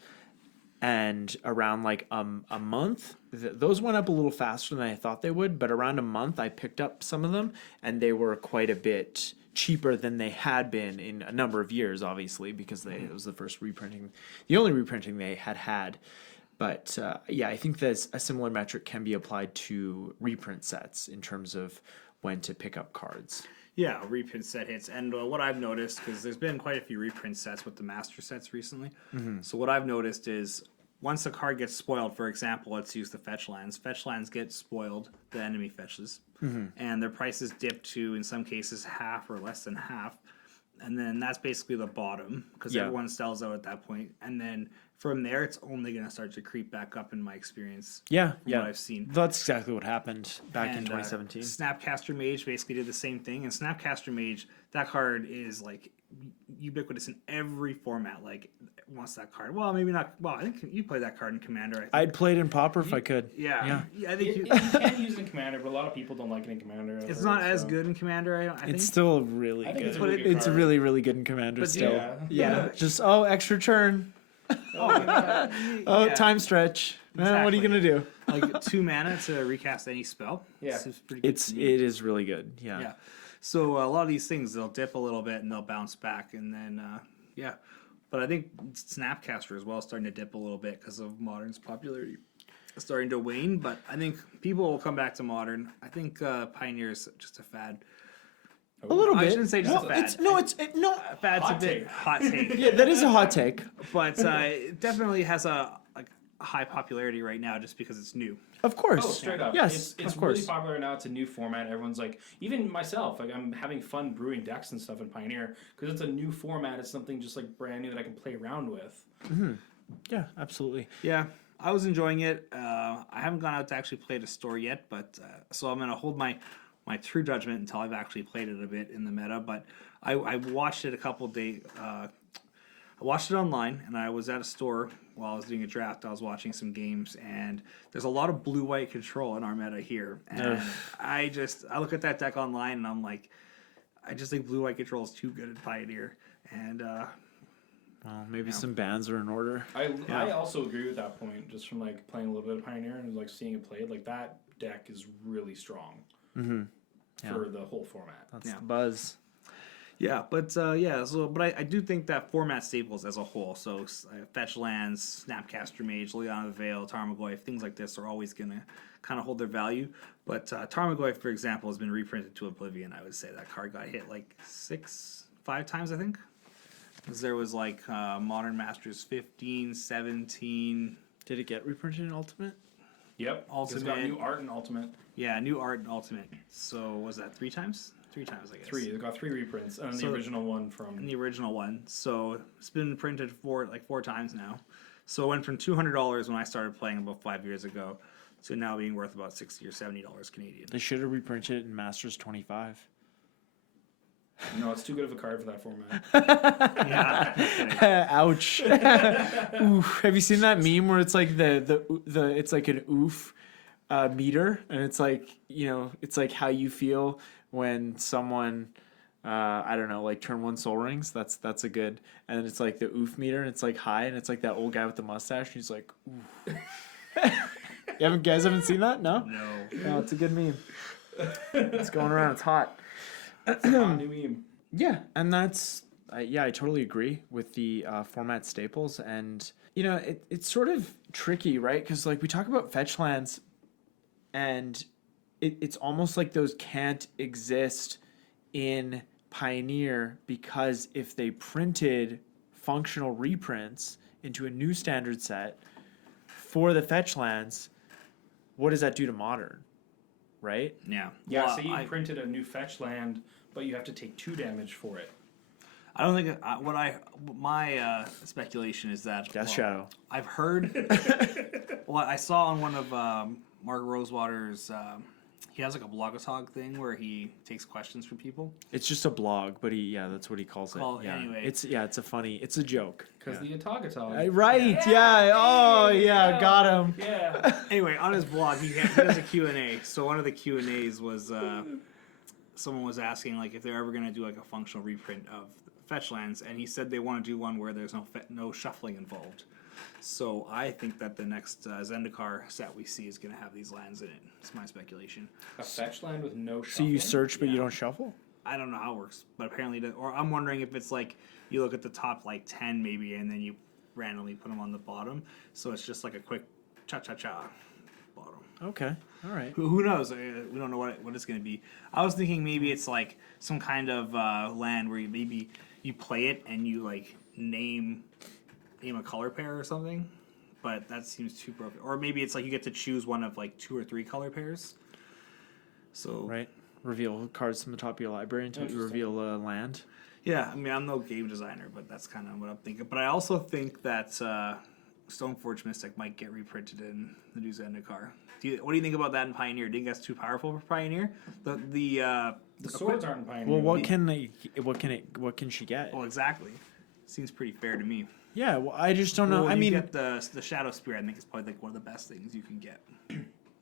and around like a month, those went up a little faster than I thought they would, but around a month I picked up some of them, and they were quite a bit cheaper than they had been in a number of years, obviously, because it was the only reprinting they had. But yeah, I think that a similar metric can be applied to reprint sets in terms of when to pick up cards. Yeah, reprint set hits. And what I've noticed, because there's been quite a few reprint sets with the master sets recently. So what I've noticed is once a card gets spoiled, for example, let's use the fetch lands. Fetch lands get spoiled, the enemy fetches, and their prices dip to, in some cases, half or less than half. And then that's basically the bottom, because everyone sells out at that point. And then from there, it's only going to start to creep back up in my experience. Yeah, from what I've seen. That's exactly what happened back in And, 2017. Snapcaster Mage basically did the same thing. And Snapcaster Mage, that card is like ubiquitous in every format. Like, wants that card. Well, maybe not. Well, I think you play that card in Commander. I think. I'd play it in Pauper if I could. Yeah, I think You can use it in Commander, but a lot of people don't like it in Commander. I've it's heard, not as so. good in Commander. I think. It's still really I think good. it's a really good It's card. really, really good in Commander But still. yeah. Just, extra turn. Yeah. Time stretch. What are you Exactly. going to do? Like 2 mana to recast any spell. Yeah. It's pretty good. It is really good. Yeah. Yeah. So a lot of these things, they'll dip a little bit and they'll bounce back, and then But I think Snapcaster as well is starting to dip a little bit because of Modern's popularity starting to wane. But I think people will come back to Modern. I think Pioneer is just a fad. A little bit. I shouldn't say just a fad. Fad's Fad's Hot a big take. hot take. Yeah, that is a hot take. But it definitely has a high popularity right now just because it's new. Of course. Oh, straight up. Yes, It's of course. really popular now. It's a new format. Everyone's like, even myself, like I'm having fun brewing decks and stuff in Pioneer because it's a new format. It's something just like brand new that I can play around with. Yeah, absolutely. Yeah, I was enjoying it. I haven't gone out to actually play at a store yet, but so I'm gonna hold my true judgment until I've actually played it a bit in the meta. But I watched it a couple days. I watched it online, and I was at a store while I was doing a draft. I was watching some games, and there's a lot of blue-white control in our meta here. And I look at that deck online, and I'm like, I just think blue-white control is too good at Pioneer. And Well, maybe some bans are in order. I also agree with that point, just from like playing a little bit of Pioneer and like seeing it played. Like that deck is really strong for the whole format. That's the buzz. yeah, but but I do think that format staples as a whole, so fetch lands, Snapcaster Mage, Leon of the Veil, Tarmogoyf, things like this are always going to kind of hold their value. But Tarmogoyf, for example, has been reprinted to Oblivion. I would say that card got hit like 5 times, I think. Because there was like Modern Masters 15, 17. Did it get reprinted in Ultimate? Yep. Ultimate. It's got new art in Ultimate. Yeah, new art in Ultimate. So was that 3 times? 3 times, I guess. 3. It got 3 reprints, and So- the original one from. And the original one. So it's been printed 4 times now. So it went from $200 when I started playing about 5 years ago to now being worth about $60 or $70 Canadian. They should have reprinted it in Masters 25. No, it's too good of a card for that format. Yeah. Ouch. Oof. Have you seen that meme where it's like the it's like an oof meter, and it's like, you know, it's like how you feel when someone I don't know, like turn 1 Soul Rings. That's a good. And then it's like the oof meter, and it's like high, and it's like that old guy with the mustache, and he's like, oof. You guys haven't seen that? No? No, it's a good meme. It's going around. It's hot. It's a hot new meme. Yeah, and that's I totally agree with the format staples, and you know it's sort of tricky, right? Because like we talk about fetch lands, and it's almost like those can't exist in Pioneer, because if they printed functional reprints into a new standard set for the fetch lands, what does that do to Modern, right? Yeah. Yeah, Well, so you printed a new fetch land, but you have to take 2 damage for it. I don't think my speculation is that Death Shadow. I've heard. Well, I saw on one of Mark Rosewater's. He has like a blogatog thing where he takes questions from people. It's just a blog, but that's what he calls it. Yeah. Anyway. It's it's a joke. Because the Atagatog. Right, yeah. Oh, yeah, got him. Yeah. Anyway, on his blog, he does a Q&A. So one of the Q&As was someone was asking like if they're ever going to do like a functional reprint of fetch lands, and he said they want to do one where there's no shuffling involved. So I think that the next Zendikar set we see is going to have these lands in it. It's my speculation. A fetch land with no So shuffling? you search, but you don't shuffle? I don't know how it works, but apparently, or I'm wondering if it's like you look at the top like 10 maybe, and then you randomly put them on the bottom. So it's just like a quick cha-cha-cha bottom. Okay, all right. Who knows? We don't know what it's going to be. I was thinking maybe it's like some kind of land where you play it and you like name a color pair or something, but that seems too broken. Or maybe it's like you get to choose one of like 2 or 3 color pairs. So Right. Reveal cards from the top of your library until you reveal a land. yeah, I mean I'm no game designer, but that's kind of what I'm thinking. But I also think that Stoneforge Mystic might get reprinted in the new Zendikar. What do you think about that in Pioneer? Do you think that's too powerful for Pioneer? The swords aren't in Pioneer. Well, what can she get? Well, exactly. Seems pretty fair to me. Yeah, well, I just don't know. Well, I mean, get the Shadow Spear. I think it's probably like one of the best things you can get.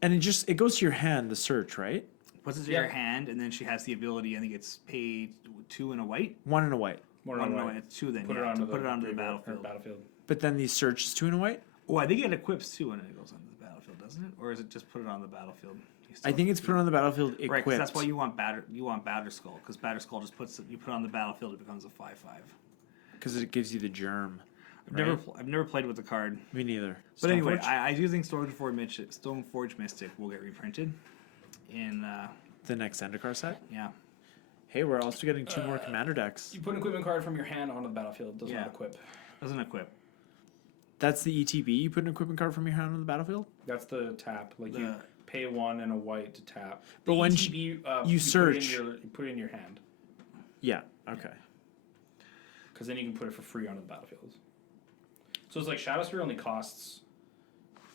and it goes to your hand, the search, right? Puts it to your hand, and then she has the ability. I think it's paid 2 and a white. 1 and a white. More One than and a white. white. It's 2 then. Put yeah, it onto to put it onto the battlefield. battlefield. But then the search is 2 and a white? Oh, I think it equips 2 when it goes onto the battlefield, doesn't it? Or is it just put it on the battlefield? I think it's put on the battlefield equipped. Right, 'cause that's why you want Batterskull, because Batterskull just puts it. You put it on the battlefield, it becomes a 5/5. Because it gives you the germ. I've never played with the card. Me neither. But anyway, Stoneforge? I do think Stoneforge Mystic will get reprinted in The next Zendikar set? yeah. Hey, we're also getting 2 more commander decks. You put an equipment card from your hand onto the battlefield. It does Yeah. not equip. Doesn't equip. That's the ETB. You put an equipment card from your hand on the battlefield. That's the tap. Like you pay 1 and a white to tap. But The when ETB, you search, you put it in your hand yeah, okay. because then you can put it for free onto the battlefield. So it's like Shadowspear only costs.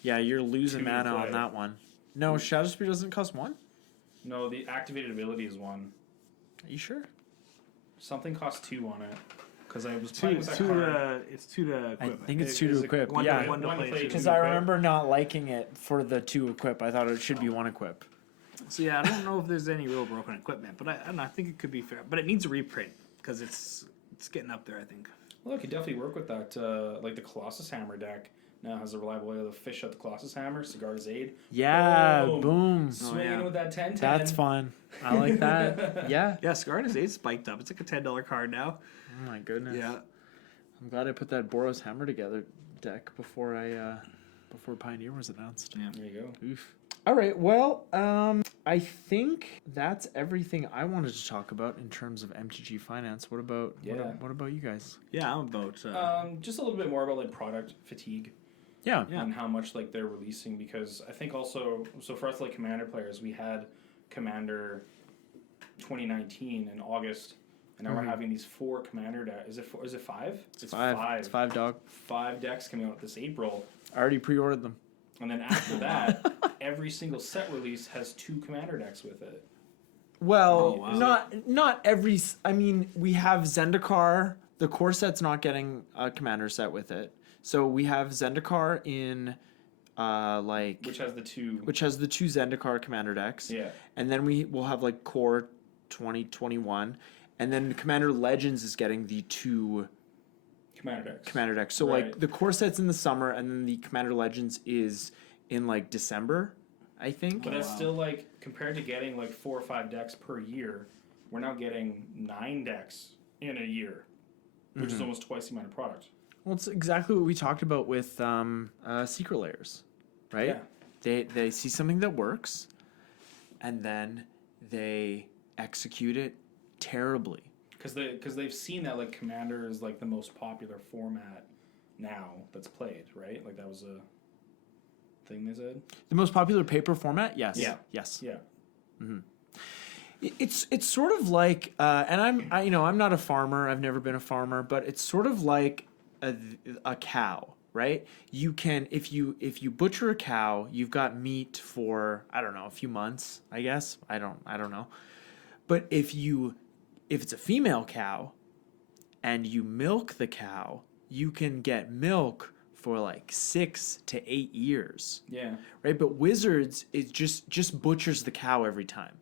Yeah, you're losing 2 to mana on play. that one. No, Shadowspear doesn't cost 1? No, the activated ability is 1. Are you sure? Something costs 2 on it because I was Two, playing with that two card. it's 2 to equip. I think it's It 2 is to equip. one Yeah, to one to One to play. play, two. because two I equip. remember not liking it for the 2 equip. I thought it should be 1 equip. So yeah, I don't know if there's any real broken equipment, but I don't know. I think it could be fair, but it needs a reprint because it's getting up there. I think. Well, it could definitely work with that. Like the Colossus Hammer deck now has a reliable way to fish out the Colossus Hammer, Cigar's Aid. Yeah, Boom. boom. Swinging yeah. with that 10-10. That's fun. I like that. Yeah. Yeah, Scarlet Aid spiked up. It's like a $10 card now. Oh my goodness. Yeah. I'm glad I put that Boros Hammer together deck before Pioneer was announced. Yeah. There you go. Oof. All right. Well, I think that's everything I wanted to talk about in terms of MTG finance. What about what about you guys? Yeah, I'm about. Just a little bit more about like product fatigue Yeah. Yeah. and how much like they're releasing because I think also for us like Commander players we had Commander 2019 in August and now we're having these 4 Commander decks. Is it 5? It's 5. It's 5, dog. 5 decks coming out this April. I already pre-ordered them. And then after that, every single set release has 2 Commander decks with it. Well, Oh, wow. not every. I mean, we have Zendikar. The core set's not getting a commander set with it. So we have Zendikar in, Which has the 2. which has the 2 Zendikar commander decks. Yeah. And then we will have like core 2021, and then Commander Legends is getting the 2 Commander decks. So Right. like the core set's in the summer, and then the Commander Legends is in like December, I think. But that's still like compared to getting like 4 or 5 decks per year, we're now getting 9 decks in a year, which is almost twice the amount of product. Well, it's exactly what we talked about with Secret Layers, right? Yeah. They see something that works, and then they execute it terribly. Because they've seen that like Commander is like the most popular format now that's played, right? Like that was a thing they said. The most popular paper format, yes, Yeah. yes. Yeah. It's sort of like, and I'm not a farmer. I've never been a farmer, but it's sort of like a cow, right? You can if you butcher a cow, you've got meat for I don't know a few months, I guess. I don't know, but if it's a female cow, and you milk the cow, you can get milk for like 6 to 8 years. Yeah. Right, but Wizards is just butchers the cow every time.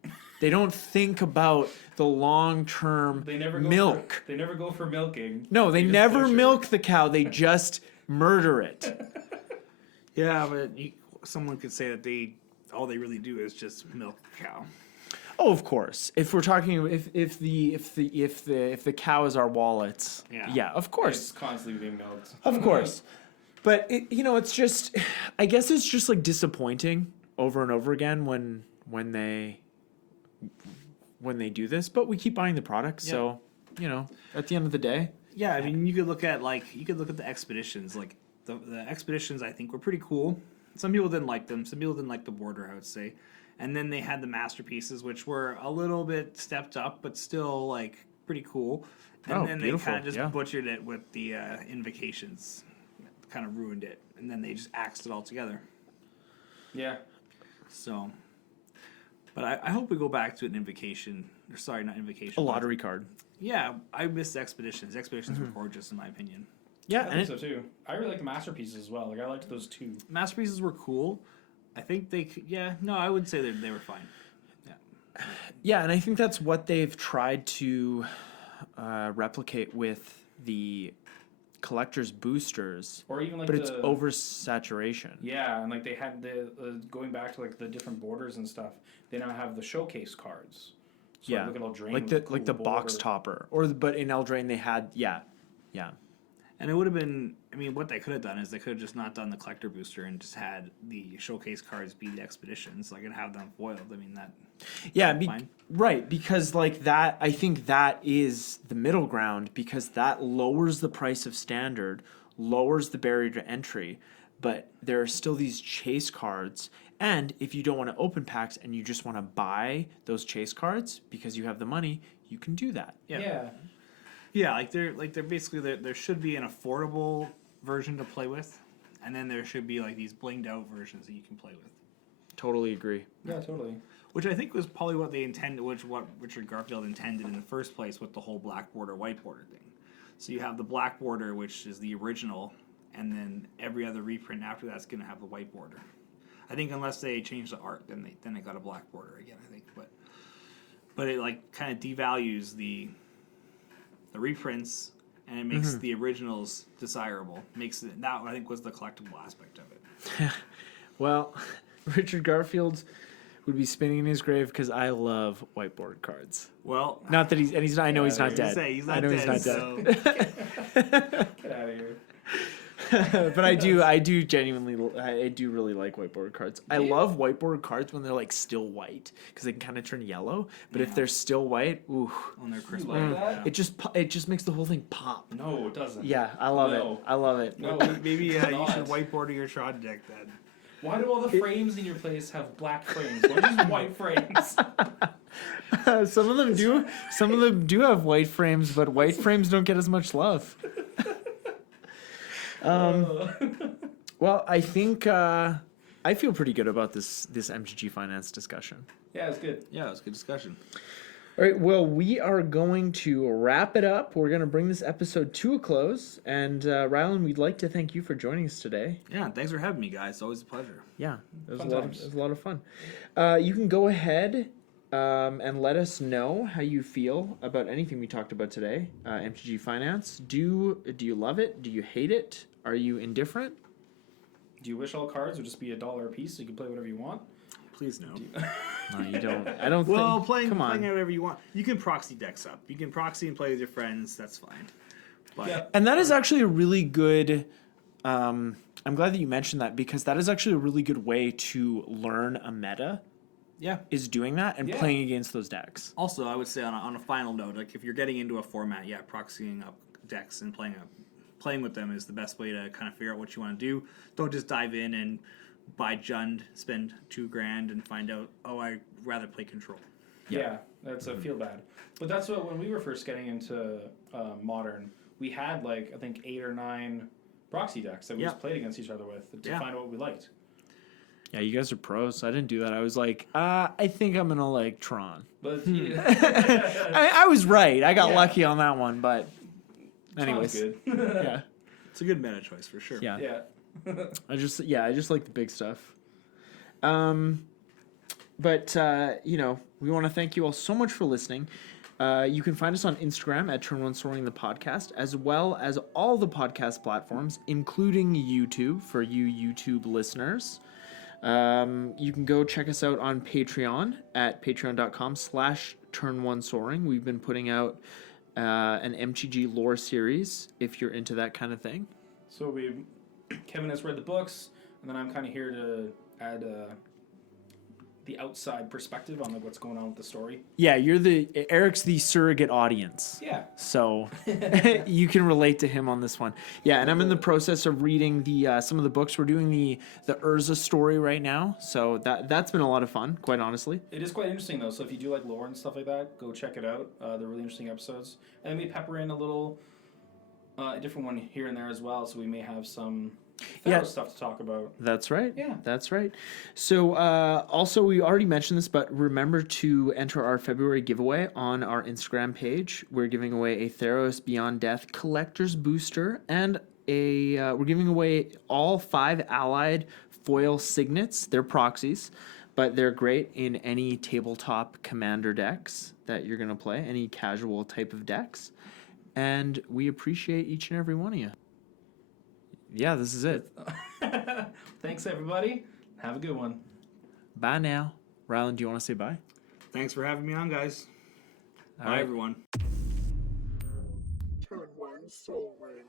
They don't think about the long-term They never go milk. they never go for milking. No, they just never butcher. milk the cow. They just murder it. Yeah, but someone could say that all they really do is just milk the cow. Oh, of course. If we're talking, if the cow is our wallets, Yeah. of course, It's constantly being milked. of course. But it's just, I guess it's just like disappointing over and over again when they do this. But we keep buying the product, so at the end of the day, Yeah, I mean, you could look at the expeditions. Like the expeditions, I think were pretty cool. Some people didn't like them. Some people didn't like the border, I would say. And then they had the masterpieces, which were a little bit stepped up, but still like pretty cool. And then beautiful, they kind of just yeah. butchered it with the invocations, kind of ruined it, and then they just axed it all together. Yeah. So, but I hope we go back to an invocation. Or sorry, not invocation. a lottery card. Yeah, I miss expeditions. Expeditions were gorgeous in my opinion. Yeah, I think so too. I really like the masterpieces as well. Like I liked those 2. Masterpieces were cool. I think I would say they were fine. Yeah. Yeah, and I think that's what they've tried to replicate with the collector's boosters, Or even like but it's oversaturation. Yeah, and like they had the going back to like the different borders and stuff. They now have the showcase cards. So Yeah, look at Eldraine like with the cool box border. topper, but in Eldraine they had yeah. And it would have been, I mean, what they could have done is they could have just not done the collector booster and just had the showcase cards be the expeditions, like, and have them foiled. I mean, that. Yeah, fine. right, because like that, I think that is the middle ground because that lowers the price of standard, lowers the barrier to entry, but there are still these chase cards. And if you don't want to open packs and you just want to buy those chase cards because you have the money, you can do that. Yeah, like they're basically there should be an affordable version to play with, and then there should be like these blinged out versions that you can play with. Totally agree. Yeah, totally. Which I think was probably what they intended, what Richard Garfield intended in the first place with the whole black border, white border thing. So you have the black border, which is the original, and then every other reprint after that's going to have the white border. I think unless they change the art, then they got a black border again. I think, but it like kind of devalues the reprints, and it makes the originals desirable. Makes it that I think was the collectible aspect of it. Well, Richard Garfield would be spinning in his grave because I love whiteboard cards. Well, Not that he's not. I know he's not dead. He's not I know dead, he's not so. dead. Get out of here. But I do genuinely, I do really like whiteboard cards. I love whiteboard cards when they're like still white because they can kind of turn yellow. But if they're still white, ooh, On their crisp. Like that? it just makes the whole thing pop. No, it doesn't. Yeah, I love No. it. I love it. No, Maybe you it's should not. whiteboard your Trod deck then. Why do all the frames in your place have black frames? Why just white frames? Some of them do. Some of them do have white frames, but white frames don't get as much love. Well, I think I feel pretty good about this MTG finance discussion. Yeah, it's good. Yeah, it was a good discussion. All right, well, we are going to wrap it up. We're going to bring this episode to a close. And Rylan, we'd like to thank you for joining us today. Yeah, thanks for having me, guys. It's always a pleasure. Yeah, it was, Fun times. it was a lot of fun. You can go ahead and let us know how you feel about anything we talked about today. MTG Finance. Do you love it? Do you hate it? Are you indifferent? Do you wish all cards would just be $1 a piece so you can play whatever you want? Please no. No, you don't. I don't Well, think. playing Come on. whatever you want. You can proxy decks up. You can proxy and play with your friends. That's fine. But Yeah. And that is actually a really good. I'm glad that you mentioned that because that is actually a really good way to learn a meta. yeah. Is doing that and Yeah. playing against those decks. Also, I would say on a final note, like if you're getting into a format, yeah, proxying up decks and playing with them is the best way to kind of figure out what you want to do. Don't just dive in and buy Jund, spend $2,000 and find out, oh, I'd rather play Control. Yeah, that's a feel bad. But that's what when we were first getting into Modern, we had like I think 8 or 9 proxy decks that we just played against each other with to find out what we liked. Yeah, you guys are pros. So I didn't do that. I was like, I think I'm gonna like Tron. But I was right. I got lucky on that one, but anyways, good. yeah, It's a good meta choice for sure. yeah. Yeah. I just like the big stuff. But we want to thank you all so much for listening. You can find us on Instagram at Turn One Soaring the Podcast, as well as all the podcast platforms, including YouTube for you YouTube listeners. You can go check us out on Patreon at patreon.com/turn1soaring. We've been putting out an MTG lore series if you're into that kind of thing. So Kevin has read the books, and then I'm kind of here to add the outside perspective on like what's going on with the story. Yeah, Eric's the surrogate audience. Yeah. So you can relate to him on this one. Yeah, and I'm in the process of reading the some of the books. We're doing the Urza story right now, so that's been a lot of fun, quite honestly. It is quite interesting though. So if you do like lore and stuff like that, go check it out. They're really interesting episodes, and then we pepper in a little a different one here and there as well. So we may have some stuff to talk about. That's right. Yeah. That's right. So also, we already mentioned this, but remember to enter our February giveaway on our Instagram page. We're giving away a Theros Beyond Death Collector's Booster, and we're giving away all 5 allied foil signets. They're proxies, but they're great in any tabletop commander decks that you're going to play, any casual type of decks. And we appreciate each and every one of you. Yeah, this is it. Thanks, everybody. Have a good one. Bye now. Rylan, do you want to say bye? Thanks for having me on, guys. All Bye, right. everyone. Turn one soul ring.